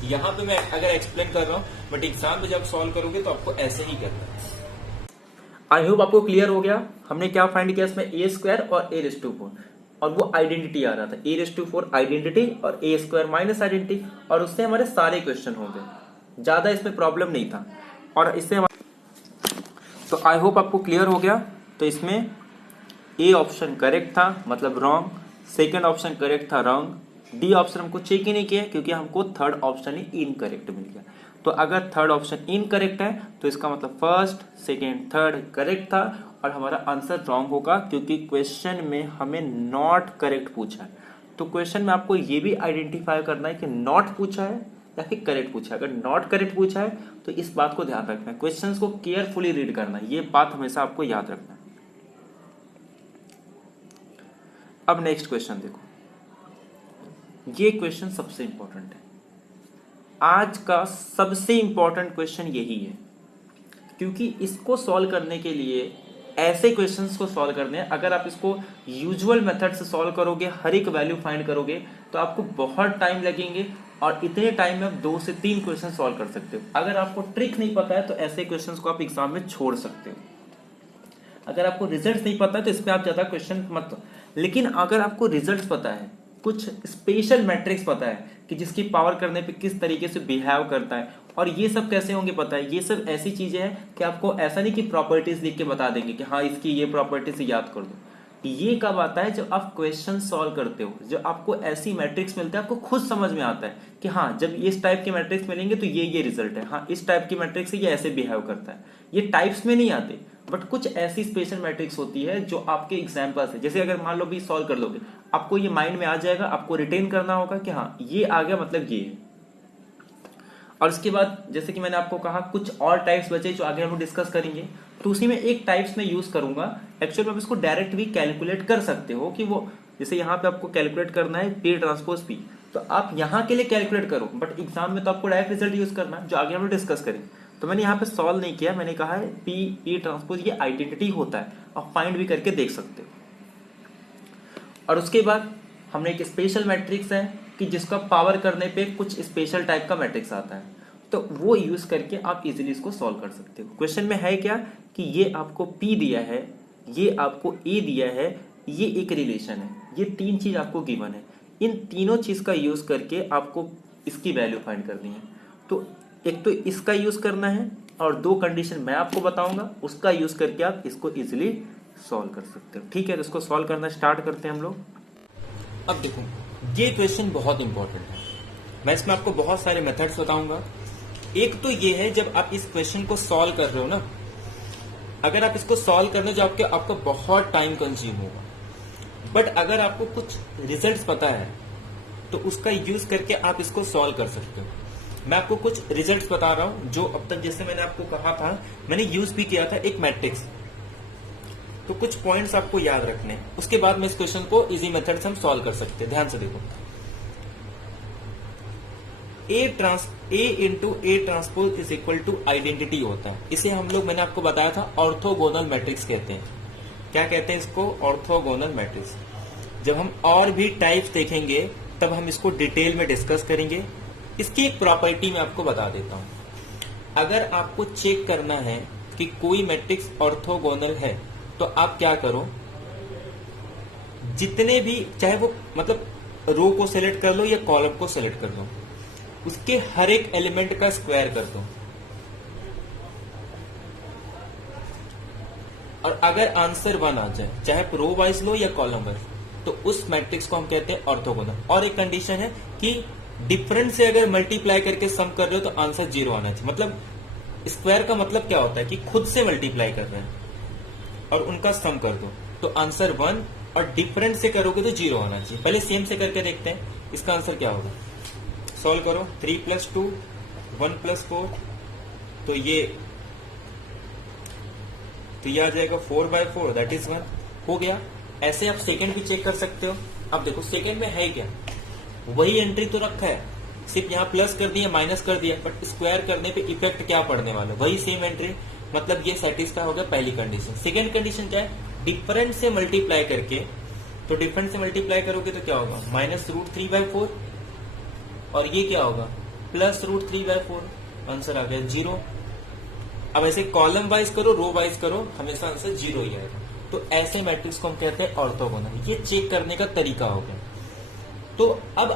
यहाँ पे मैं अगर एक्सप्लेन कर रहा हूँ, बट एग्जाम में जब सॉल्व करोगे तो आपको ऐसे ही करना है। आई होप आपको क्लियर हो गया। हमने क्या फाइंड किया इसमें, a² और a⁴, और वो आइडेंटिटी आ रहा था, a⁴ आइडेंटिटी और a² माइनस आइडेंटिटी, और उससे हमारे सारे क्वेश्चन हो गए, ज्यादा इसमें प्रॉब्लम नहीं था। और इससे तो आई होप आपको क्लियर हो गया। तो इसमें ए ऑप्शन करेक्ट था, मतलब रॉन्ग, सेकेंड ऑप्शन करेक्ट था, रॉन्ग, डी ऑप्शन हमको चेक ही नहीं किया क्योंकि हमको थर्ड ऑप्शन ही इनकरेक्ट मिल गया। तो अगर थर्ड ऑप्शन इनकरेक्ट है तो इसका मतलब फर्स्ट सेकेंड थर्ड करेक्ट था और हमारा आंसर रॉन्ग होगा क्योंकि क्वेश्चन में हमें नॉट करेक्ट पूछा है। तो क्वेश्चन में आपको ये भी आइडेंटिफाई करना है कि नॉट पूछा है या फिर करेक्ट पूछा है। अगर नॉट करेक्ट पूछा है तो इस बात को ध्यान रखना है, क्वेश्चंस को केयरफुली रीड करना है, ये बात हमेशा आपको याद रखना है। अब नेक्स्ट क्वेश्चन देखो, ये क्वेश्चन सबसे इंपॉर्टेंट है, आज का सबसे इंपॉर्टेंट क्वेश्चन यही है क्योंकि इसको सॉल्व करने के लिए ऐसे क्वेश्चंस को सॉल्व करने हैं। अगर आप इसको यूजुअल मेथड से सॉल्व करोगे, हर एक वैल्यू फाइंड करोगे तो आपको बहुत टाइम लगेंगे और इतने टाइम में आप 2 से 3 क्वेश्चन सॉल्व कर सकते हो। अगर आपको ट्रिक नहीं पता है तो ऐसे क्वेश्चंस को आप एग्जाम में छोड़ सकते हो। अगर आपको रिजल्ट नहीं पता है तो इसमें आप ज्यादा क्वेश्चन मत, लेकिन अगर आपको रिजल्ट पता है, कुछ स्पेशल मैट्रिक्स पता है कि जिसकी पावर करने पे किस तरीके से बिहेव करता है और ये सब कैसे होंगे पता है, ये सब ऐसी चीजें हैं कि आपको ऐसा नहीं कि प्रॉपर्टीज लिख के बता देंगे कि हाँ इसकी ये प्रॉपर्टीज याद कर दो। ये कब आता है, जब आप क्वेश्चन सॉल्व करते हो, जब आपको ऐसी मैट्रिक्स मिलते हैं, आपको खुद समझ में आता है कि हाँ जब इस टाइप के मैट्रिक्स मिलेंगे तो ये रिजल्ट है, हाँ इस टाइप की मैट्रिक्स से ये ऐसे बिहेव करता है। ये टाइप्स में नहीं आते बट कुछ ऐसी स्पेशल मैट्रिक्स होती है जो आपके एग्जाम्पल्स है। जैसे अगर मान लो भी सॉल्व कर लोगे, आपको ये माइंड में आ जाएगा, आपको रिटेन करना होगा कि हाँ ये आ गया मतलब ये है। और इसके बाद जैसे कि मैंने आपको कहा कुछ और टाइप्स बचे जो आगे हम लोग डिस्कस करेंगे, तो उसी में एक टाइप्स में यूज करूंगा। एक्चुअल में आप इसको डायरेक्ट भी कैलकुलेट कर सकते हो कि वो जैसे यहाँ पे आपको कैलकुलेट करना है पी ट्रांसपोज पी, तो आप यहाँ के लिए कैलकुलेट करो बट एग्जाम में तो आपको डायरेक्ट रिजल्ट यूज करना है जो आगे हम लोग डिस्कस करेंगे। तो मैंने यहाँ पे सॉल्व नहीं किया, मैंने कहा है पी ट्रांसपोज ये आइडेंटिटी होता है, आप फाइंड भी करके देख सकते हो। और उसके बाद हमने एक स्पेशल मैट्रिक्स है कि जिसका पावर करने पे कुछ स्पेशल टाइप का मैट्रिक्स आता है, तो वो यूज करके आप इजीली इसको सॉल्व कर सकते हो। क्वेश्चन में है क्या कि ये आपको P दिया है, ये आपको A दिया है, ये एक रिलेशन है, ये 3 चीज आपको गिवन है, इन तीनों चीज का यूज करके आपको इसकी वैल्यू फाइंड करनी है। तो एक तो इसका यूज करना है और 2 कंडीशन मैं आपको बताऊंगा, उसका यूज करके आप इसको इजीली सॉल्व कर सकते हो। ठीक है, तो इसको सॉल्व करना स्टार्ट करते हैं हम लोग। अब देखो ये क्वेश्चन बहुत इंपॉर्टेंट है, मैं इसमें आपको बहुत सारे मेथड्स बताऊंगा। एक तो ये है जब आप इस क्वेश्चन को सॉल्व कर रहे हो ना, अगर आप इसको सॉल्व करने जो आपको बहुत टाइम कंज्यूम होगा, बट अगर आपको कुछ रिजल्ट्स पता है तो उसका यूज करके आप इसको सॉल्व कर सकते हो। मैं आपको कुछ रिजल्ट्स बता रहा हूं जो अब तक जैसे मैंने आपको कहा था, मैंने यूज भी किया था एक मैट्रिक्स, तो कुछ पॉइंट्स आपको याद रखने हैं, उसके बाद में इस क्वेश्चन को इजी मेथड से हम सॉल्व कर सकते हैं। ध्यान से देखो, A into A transpose is equal to identity होता है। इसे हम लोग मैंने आपको बताया था ऑर्थोगोनल मैट्रिक्स कहते हैं। क्या कहते हैं इसको? Orthogonal matrix. जब हम और भी टाइप्स देखेंगे तब हम इसको डिटेल में डिस्कस करेंगे। इसकी एक प्रॉपर्टी मैं आपको बता देता हूं। अगर आपको चेक करना है कि कोई मैट्रिक्स ऑर्थोगोनल है तो आप क्या करो, जितने भी चाहे वो मतलब रो को सेलेक्ट कर लो या कॉलम को सेलेक्ट कर लो, उसके हर एक एलिमेंट का स्क्वायर कर दो, और अगर आंसर 1 आ जाए, चाहे आप रो वाइज लो या कॉलम वाइज, तो उस मैट्रिक्स को हम कहते हैं ऑर्थोगोनल। और एक कंडीशन है कि डिफरेंट से अगर मल्टीप्लाई करके सम कर रहे हो तो आंसर 0 आना चाहिए। मतलब स्क्वायर का मतलब क्या होता है कि खुद से मल्टीप्लाई कर रहे हैं और उनका सम कर दो तो आंसर 1, और डिफरेंट से करोगे तो 0 आना चाहिए। पहले सेम से करके देखते हैं इसका आंसर क्या होगा। सॉल्व करो, 3 + 2 1 + 4, तो ये आ जाएगा 4/4 दैट इज 1। हो गया। ऐसे आप सेकंड भी चेक कर सकते हो। अब देखो सेकंड में है क्या, वही एंट्री तो रखा है, सिर्फ यहाँ प्लस कर दिया माइनस कर दिया, बट स्क्वायर करने पे इफेक्ट क्या पड़ने वाला, वही सेम एंट्री। मतलब ये सेटिस्फाई हो गया पहली कंडीशन। सेकंड कंडीशन क्या है, डिफरेंट से मल्टीप्लाई करके, तो डिफरेंट से मल्टीप्लाई करोगे तो क्या होगा, -√3/4, और ये क्या होगा +√3/4, आंसर आ गया 0। अब ऐसे कॉलम वाइज करो, रो वाइज करो, हमेशा आंसर 0 ही आएगा। तो ऐसे मैट्रिक्स को हम कहते हैं ऑर्थोगोनल। ये चेक करने का तरीका हो गया। तो अब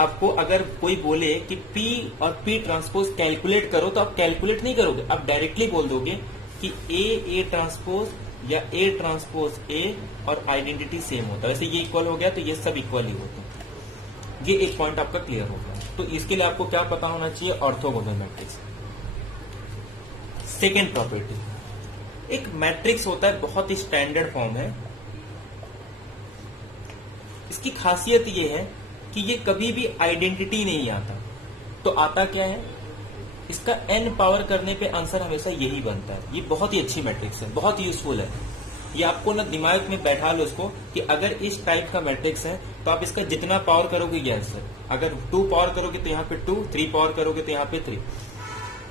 आपको अगर कोई बोले कि P और P ट्रांसपोज कैलकुलेट करो, तो आप कैलकुलेट नहीं करोगे, आप डायरेक्टली बोल दोगे कि A ट्रांसपोज या A ट्रांसपोज A और आइडेंटिटी सेम होता है। वैसे ये इक्वल हो गया तो ये सब इक्वल ही होते हैं। ये एक पॉइंट आपका क्लियर हो गया। तो इसके लिए आपको क्या पता होना चाहिए, ऑर्थोगोनल मैट्रिक्स। सेकेंड प्रॉपर्टी, एक मैट्रिक्स होता है, बहुत ही स्टैंडर्ड फॉर्म है। इसकी खासियत ये है कि ये कभी भी आइडेंटिटी नहीं आता। तो आता क्या है, इसका n पावर करने पे आंसर हमेशा यही बनता है। ये बहुत ही अच्छी मैट्रिक्स है, बहुत यूजफुल है। ये आपको ना दिमाग में बैठा लो इसको कि अगर इस टाइप का मैट्रिक्स है तो आप इसका जितना पावर करोगे ये आंसर। अगर 2 पावर करोगे तो यहाँ पे 2, 3 पावर करोगे तो यहाँ पे 3।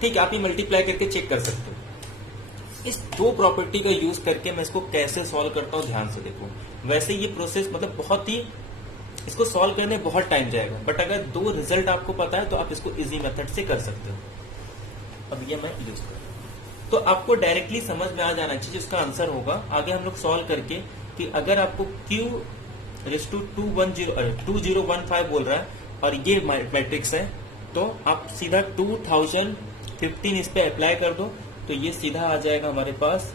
ठीक है, आप ये मल्टीप्लाई करके चेक कर सकते हो। इस 2 प्रॉपर्टी का यूज करके मैं इसको कैसे सॉल्व करता हूँ, ध्यान से देखो। वैसे ये प्रोसेस मतलब बहुत ही, इसको सॉल्व करने बहुत टाइम जाएगा, बट अगर 2 रिजल्ट आपको पता है तो आप इसको इजी मेथड से कर सकते हो। अब ये मैं यूज कर, तो आपको डायरेक्टली समझ में आ जाना चाहिए जिसका आंसर होगा आगे हम लोग सॉल्व करके, कि अगर आपको Q रेज़ टू 2015 बोल रहा है और ये मैट्रिक्स है, तो आप सीधा 2015 इस पे अप्लाई कर दो, तो ये सीधा आ जाएगा हमारे पास।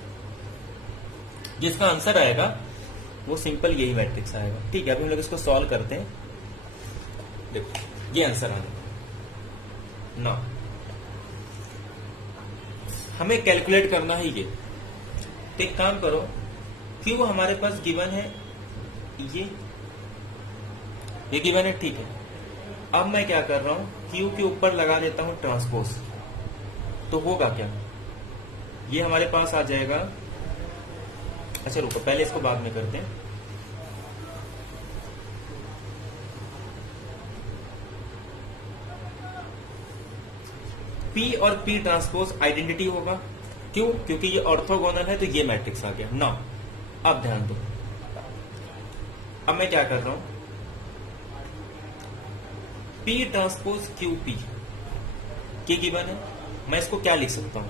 जिसका आंसर आएगा वो सिंपल यही मैट्रिक्स आएगा। ठीक है, अभी हम लोग इसको सॉल्व करते हैं। देखो ये आंसर आएगा ना, हमें कैलकुलेट करना है ये। तो एक काम करो, क्यू हमारे पास गिवन है, ये गिवन है, ठीक है। अब मैं क्या कर रहा हूं, क्यू के ऊपर लगा देता हूं ट्रांसपोज। तो होगा क्या, ये हमारे पास आ जाएगा। अच्छा रुको, पहले इसको बाद में करते हैं। P और P ट्रांसपोज आइडेंटिटी होगा, क्यों, क्योंकि ये ऑर्थोगोनल है, तो ये मैट्रिक्स आ गया ना। अब ध्यान दो, अब मैं क्या कर रहा हूं, P ट्रांसपोज QP की गिवन है, मैं इसको क्या लिख सकता हूं,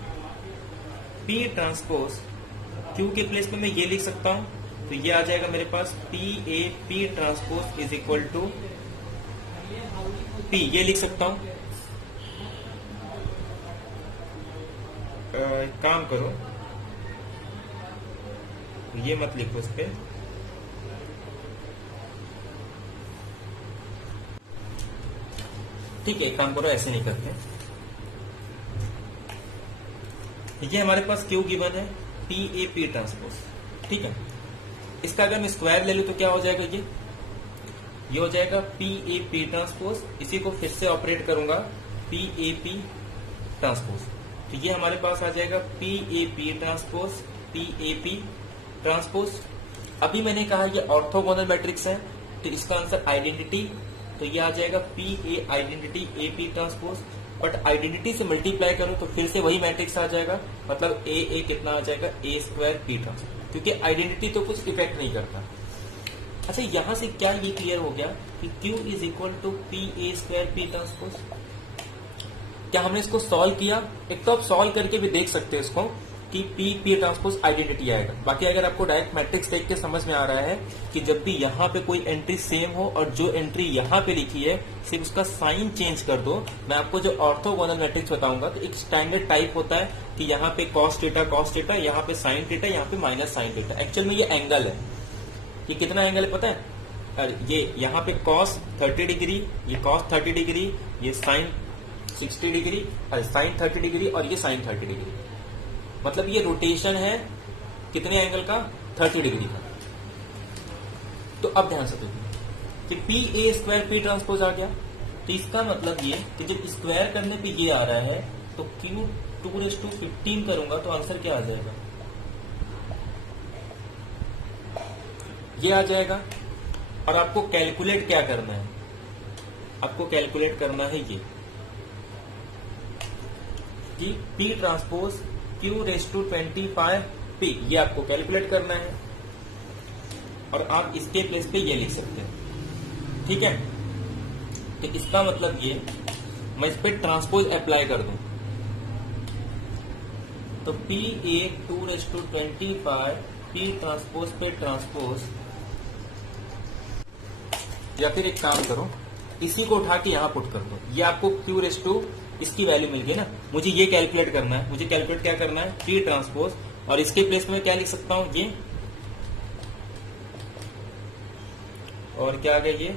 P ट्रांसपोज Q के प्लेस में मैं ये लिख सकता हूं, तो ये आ जाएगा मेरे पास PAP transpose is equal to P, ये लिख सकता हूं। एक काम करो, ये मत लिखो इस पे, ठीक है, एक काम करो, ऐसे नहीं करते। ये हमारे पास क्यू गिवन है, PAP ट्रांसपोज, ठीक है। इसका अगर मैं स्क्वायर ले लूं तो क्या हो जाएगा, ये हो जाएगा PAP ट्रांसपोज। इसी को फिर से ऑपरेट करूंगा, PAP ट्रांसपोज, तो ये हमारे पास आ जाएगा PAP ट्रांसपोज, PAP ट्रांसपोज। अभी मैंने कहा ये ऑर्थोगोनल मैट्रिक्स है, तो इसका आंसर आइडेंटिटी, तो ये आ जाएगा PA identity AP transpose. But identity से मल्टीप्लाई करूं तो फिर से वही मैट्रिक्स आ जाएगा, मतलब AA कितना आ जाएगा, A स्क्वायर P ट्रांसपोज, क्योंकि आइडेंटिटी तो कुछ इफेक्ट नहीं करता। अच्छा, यहां से क्या ये क्लियर हो गया कि Q is equal to PA square P transpose. क्या हमने इसको सॉल्व किया? एक तो आप सॉल्व करके भी देख सकते हैं इसको कि P ट्रांसपोज आइडेंटिटी आएगा। बाकी अगर आपको डायरेक्ट मैट्रिक्स देख के समझ में आ रहा है कि जब भी यहाँ पे कोई एंट्री सेम हो और जो एंट्री यहाँ पे लिखी है सिर्फ उसका साइन चेंज कर दो। मैं आपको जो ऑर्थोगोनल मैट्रिक्स बताऊंगा तो एक स्टैंडर्ड टाइप होता है कि यहाँ पे कॉस थीटा, यहाँ पे साइन थीटा, यहाँ पे माइनस साइन थीटा। एक्चुअल में ये एंगल है, ये कितना एंगल है पता है? ये यहाँ पे कॉस 30 डिग्री, ये कॉस 30 डिग्री, ये साइन 60 डिग्री, साइन 30 डिग्री और ये साइन 30 डिग्री। मतलब ये रोटेशन है कितने एंगल का? 30 डिग्री का। तो अब ध्यान से देखिए कि P A square P transpose आ गया, तो इसका मतलब ये कि जब स्क्वायर करने पे ये आ रहा है तो क्यू 2⁻15 करूंगा तो आंसर क्या आ जाएगा? ये आ जाएगा। और आपको कैलकुलेट क्या करना है? आपको कैलकुलेट करना है ये कि P ट्रांसपोज Q⁻25 P, ये आपको कैलकुलेट करना है और आप इसके प्लेस पे ये लिख सकते हैं, ठीक है। तो इसका मतलब ये, मैं इस पे ट्रांसपोज अप्लाई कर दूं तो PA 2⁻25 P ट्रांसपोज पे ट्रांसपोज, या फिर एक काम करो इसी को उठा के यहां पुट कर दो, ये आपको Q⁻, इसकी वैल्यू मिल गई ना। मुझे ये कैलकुलेट करना है, मुझे कैलकुलेट क्या करना है? P ट्रांसपोज, और इसके प्लेस में क्या लिख सकता हूं? ये, और क्या आ गया ये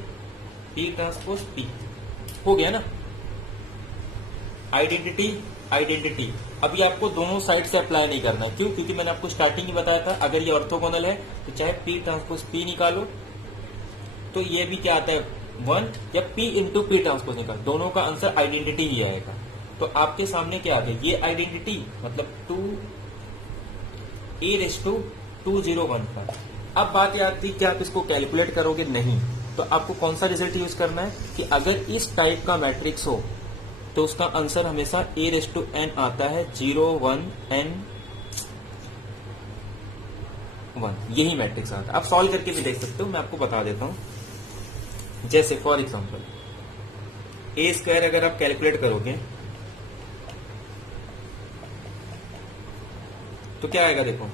पी ट्रांसपोज पी हो गया ना। आइडेंटिटी आइडेंटिटी, अभी आपको दोनों साइड से अप्लाई नहीं करना है। क्यों? क्योंकि मैंने आपको स्टार्टिंग में बताया था अगर ये ऑर्थोगोनल है तो चाहे पी ट्रांसपोज पी निकालो तो ये भी क्या आता है 1, या पी इंटू पी ट्रांसपोज निकालो, दोनों का आंसर आइडेंटिटी ही आएगा। तो आपके सामने क्या आ गया, ये आइडेंटिटी मतलब 2a/201। अब बात ये आती है कि आप इसको कैलकुलेट करोगे नहीं, तो आपको कौन सा रिजल्ट यूज करना है कि अगर इस टाइप का मैट्रिक्स हो तो उसका आंसर हमेशा a/n आता है 0 1 n 1, यही मैट्रिक्स आता है। आप सॉल्व करके भी देख सकते हो, मैं आपको बता देता हूं। जैसे फॉर एग्जांपल a² अगर आप कैलकुलेट करोगे तो क्या आएगा, देखो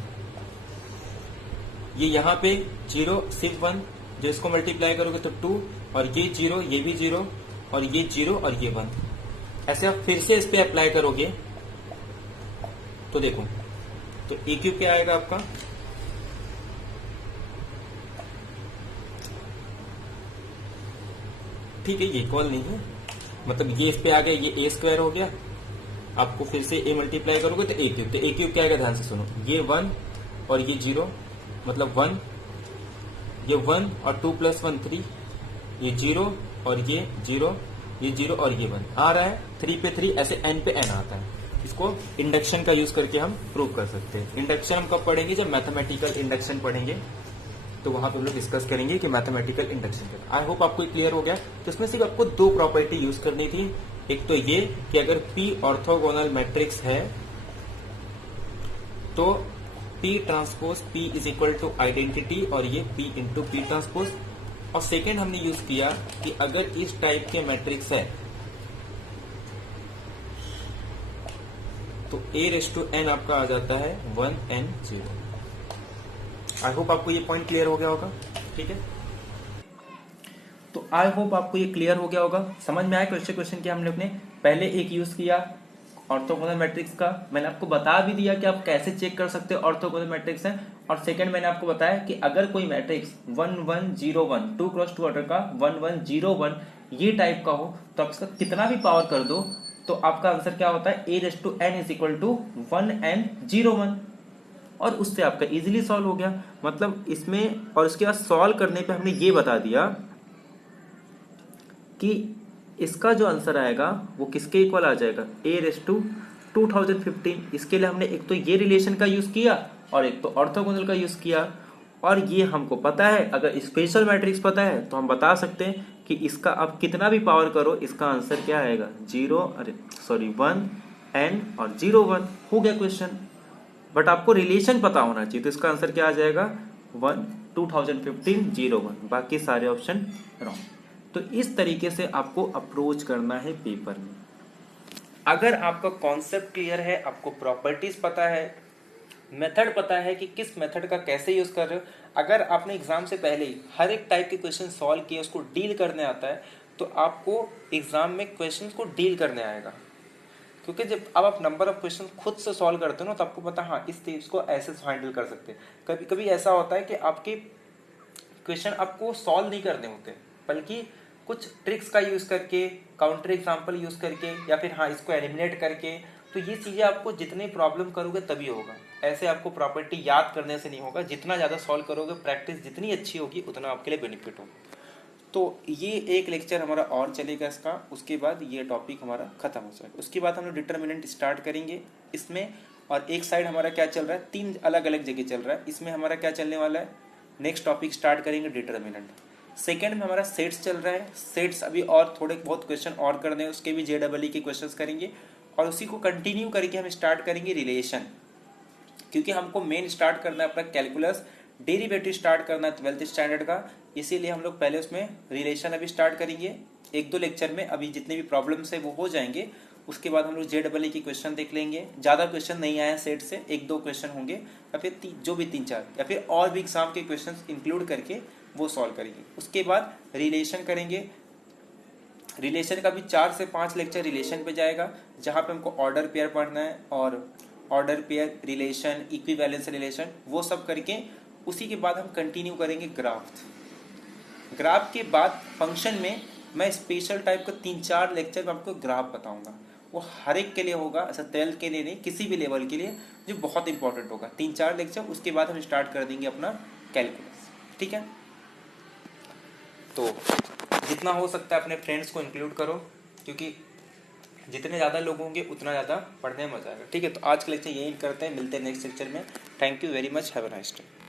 ये यहां पे 0 सिर्फ 1, जो इसको मल्टीप्लाई करोगे तो 2, और ये 0 ये भी 0 और ये 0 और ये 1। ऐसे आप फिर से इस पे अप्लाई करोगे तो देखो तो a³ क्या आएगा आपका, ठीक है ये इक्वल नहीं है, मतलब ये इस पे आ गया, ये a² हो गया। आपको फिर से a मल्टीप्लाई करोगे तो a³, तो a³ क्या आएगा, ध्यान से सुनो, ये 1 और ये 0 मतलब 1, ये 1 और 2 + 1 3, ये 0 और ये 0, ये 0 और ये 1 आ रहा है, 3 पे 3, ऐसे n पे n आता है। इसको इंडक्शन का यूज करके हम प्रूव कर सकते हैं। इंडक्शन हम कब पढ़ेंगे, जब मैथमेटिकल इंडक्शन पढ़ेंगे तो वहां पे हम लोग डिस्कस करेंगे कि मैथमेटिकल इंडक्शन क्या। आई होप आपको क्लियर हो गया। तो इसमें सिर्फ आपको 2 प्रॉपर्टी यूज करनी थी। एक तो ये कि अगर P ऑर्थोगोनल मैट्रिक्स है तो P transpose P is equal to identity और ये P इंटू P ट्रांसपोज। और सेकेंड हमने यूज किया कि अगर इस टाइप के मैट्रिक्स है तो a/n आपका आ जाता है 1 n 0। आई होप आपको ये पॉइंट क्लियर हो गया होगा, ठीक है। तो आई होप आपको ये क्लियर हो गया होगा, समझ में आया क्वेश्चन कि हमने अपने पहले एक यूज किया ऑर्थोगोनल मैट्रिक्स का, मैंने आपको बता भी दिया कि आप कैसे चेक कर सकते हो ऑर्थोगोनल मैट्रिक्स है। और सेकंड मैंने आपको बताया कि अगर कोई मैट्रिक्स 1 1 0 1 2 × 2 ऑर्डर का 1 1 0 1 ये टाइप का हो तो आप इसका कितना भी पावर कर दो तो आपका आंसर क्या होता है, a/n = 1 n 0 1, और उससे आपका इजीली सॉल्व हो गया। मतलब इसमें और उसके बाद सॉल्व करने पे हमने ये बता दिया कि इसका जो आंसर आएगा वो किसके इक्वल आ जाएगा, a/2015। इसके लिए हमने एक तो ये रिलेशन का यूज किया और एक तो ऑर्थोगोनल का यूज किया। और ये हमको पता है, अगर स्पेशल मैट्रिक्स पता है तो हम बता सकते हैं कि इसका आप कितना भी पावर करो इसका आंसर क्या आएगा, 1 n और 0 1 हो गया क्वेश्चन। बट आपको रिलेशन पता होना चाहिए, तो इसका आंसर क्या आ जाएगा 2015 0 1, बाकी सारे ऑप्शन रॉन्ग। तो इस तरीके से आपको अप्रोच करना है पेपर में। अगर आपका कॉन्सेप्ट क्लियर है, आपको प्रॉपर्टीज पता है, मेथड पता है कि किस मेथड का कैसे यूज कर रहे हो, अगर आपने एग्जाम से पहले ही हर एक टाइप के क्वेश्चन सॉल्व किए, उसको डील करने आता है, तो आपको एग्जाम में क्वेश्चन को डील करने आएगा। क्योंकि जब अब आप नंबर ऑफ क्वेश्चन खुद से सॉल्व करते हो ना तो आपको पता हाँ इस चीज को ऐसे हैंडल कर सकते हैं। कभी कभी ऐसा होता है कि आपके क्वेश्चन आपको सॉल्व नहीं करने होते, बल्कि कुछ ट्रिक्स का यूज करके, काउंटर एग्जाम्पल यूज करके, या फिर हाँ इसको एलिमिनेट करके, तो ये चीज़ें आपको जितनी प्रॉब्लम करोगे तभी होगा। ऐसे आपको प्रॉपर्टी याद करने से नहीं होगा, जितना ज़्यादा सॉल्व करोगे, प्रैक्टिस जितनी अच्छी होगी उतना आपके लिए बेनिफिट होगा। तो ये एक लेक्चर हमारा और चलेगा इसका, उसके बाद ये टॉपिक हमारा खत्म हो जाएगा। उसके बाद हम लोग डिटर्मिनेंट स्टार्ट करेंगे इसमें। और एक साइड हमारा क्या चल रहा है, 3 अलग अलग जगह चल रहा है, इसमें हमारा क्या चलने वाला है, नेक्स्ट टॉपिक स्टार्ट करेंगे डिटर्मिनेंट। सेकेंड में हमारा सेट्स चल रहा है, सेट्स अभी और थोड़े बहुत क्वेश्चन और करने हैं, उसके भी JEE के क्वेश्चन करेंगे। और उसी को कंटिन्यू करके हम स्टार्ट करेंगे रिलेशन, क्योंकि हमको मेन स्टार्ट करना है अपना कैलकुलस, डेरिवेटिव स्टार्ट करना है 12th स्टैंडर्ड का, इसीलिए हम लोग पहले उसमें रिलेशन अभी स्टार्ट करेंगे। 1-2 लेक्चर में अभी जितने भी प्रॉब्लम्स है वो हो जाएंगे, उसके बाद हम लोग JEE के क्वेश्चन देख लेंगे। ज़्यादा क्वेश्चन नहीं आए सेट से, 1-2 क्वेश्चन होंगे, या फिर जो भी 3-4, या फिर और भी एग्जाम के क्वेश्चन इंक्लूड करके वो सॉल्व करेंगे। उसके बाद रिलेशन करेंगे। रिलेशन का भी 4 से 5 लेक्चर रिलेशन पे जाएगा, जहाँ पे हमको ऑर्डर पेयर पढ़ना है, और order pair, relation, equivalence relation, वो सब करके उसी के बाद हम कंटिन्यू करेंगे ग्राफ। ग्राफ के बाद फंक्शन में मैं स्पेशल टाइप का 3-4 लेक्चर में आपको ग्राफ बताऊंगा, वो हर एक के लिए होगा, ऐसा 12th के लिए नहीं, किसी भी लेवल के लिए, जो बहुत इंपॉर्टेंट होगा। 3-4 लेक्चर, उसके बाद हम स्टार्ट कर देंगे अपना कैलकुलस, ठीक है। तो जितना हो सकता है अपने फ्रेंड्स को इंक्लूड करो, क्योंकि जितने ज़्यादा लोग होंगे उतना ज़्यादा पढ़ने में मजा आएगा, ठीक है। तो आज का लेक्चर यही करते हैं, मिलते हैं नेक्स्ट लेक्चर में। Thank you very much, have a nice day.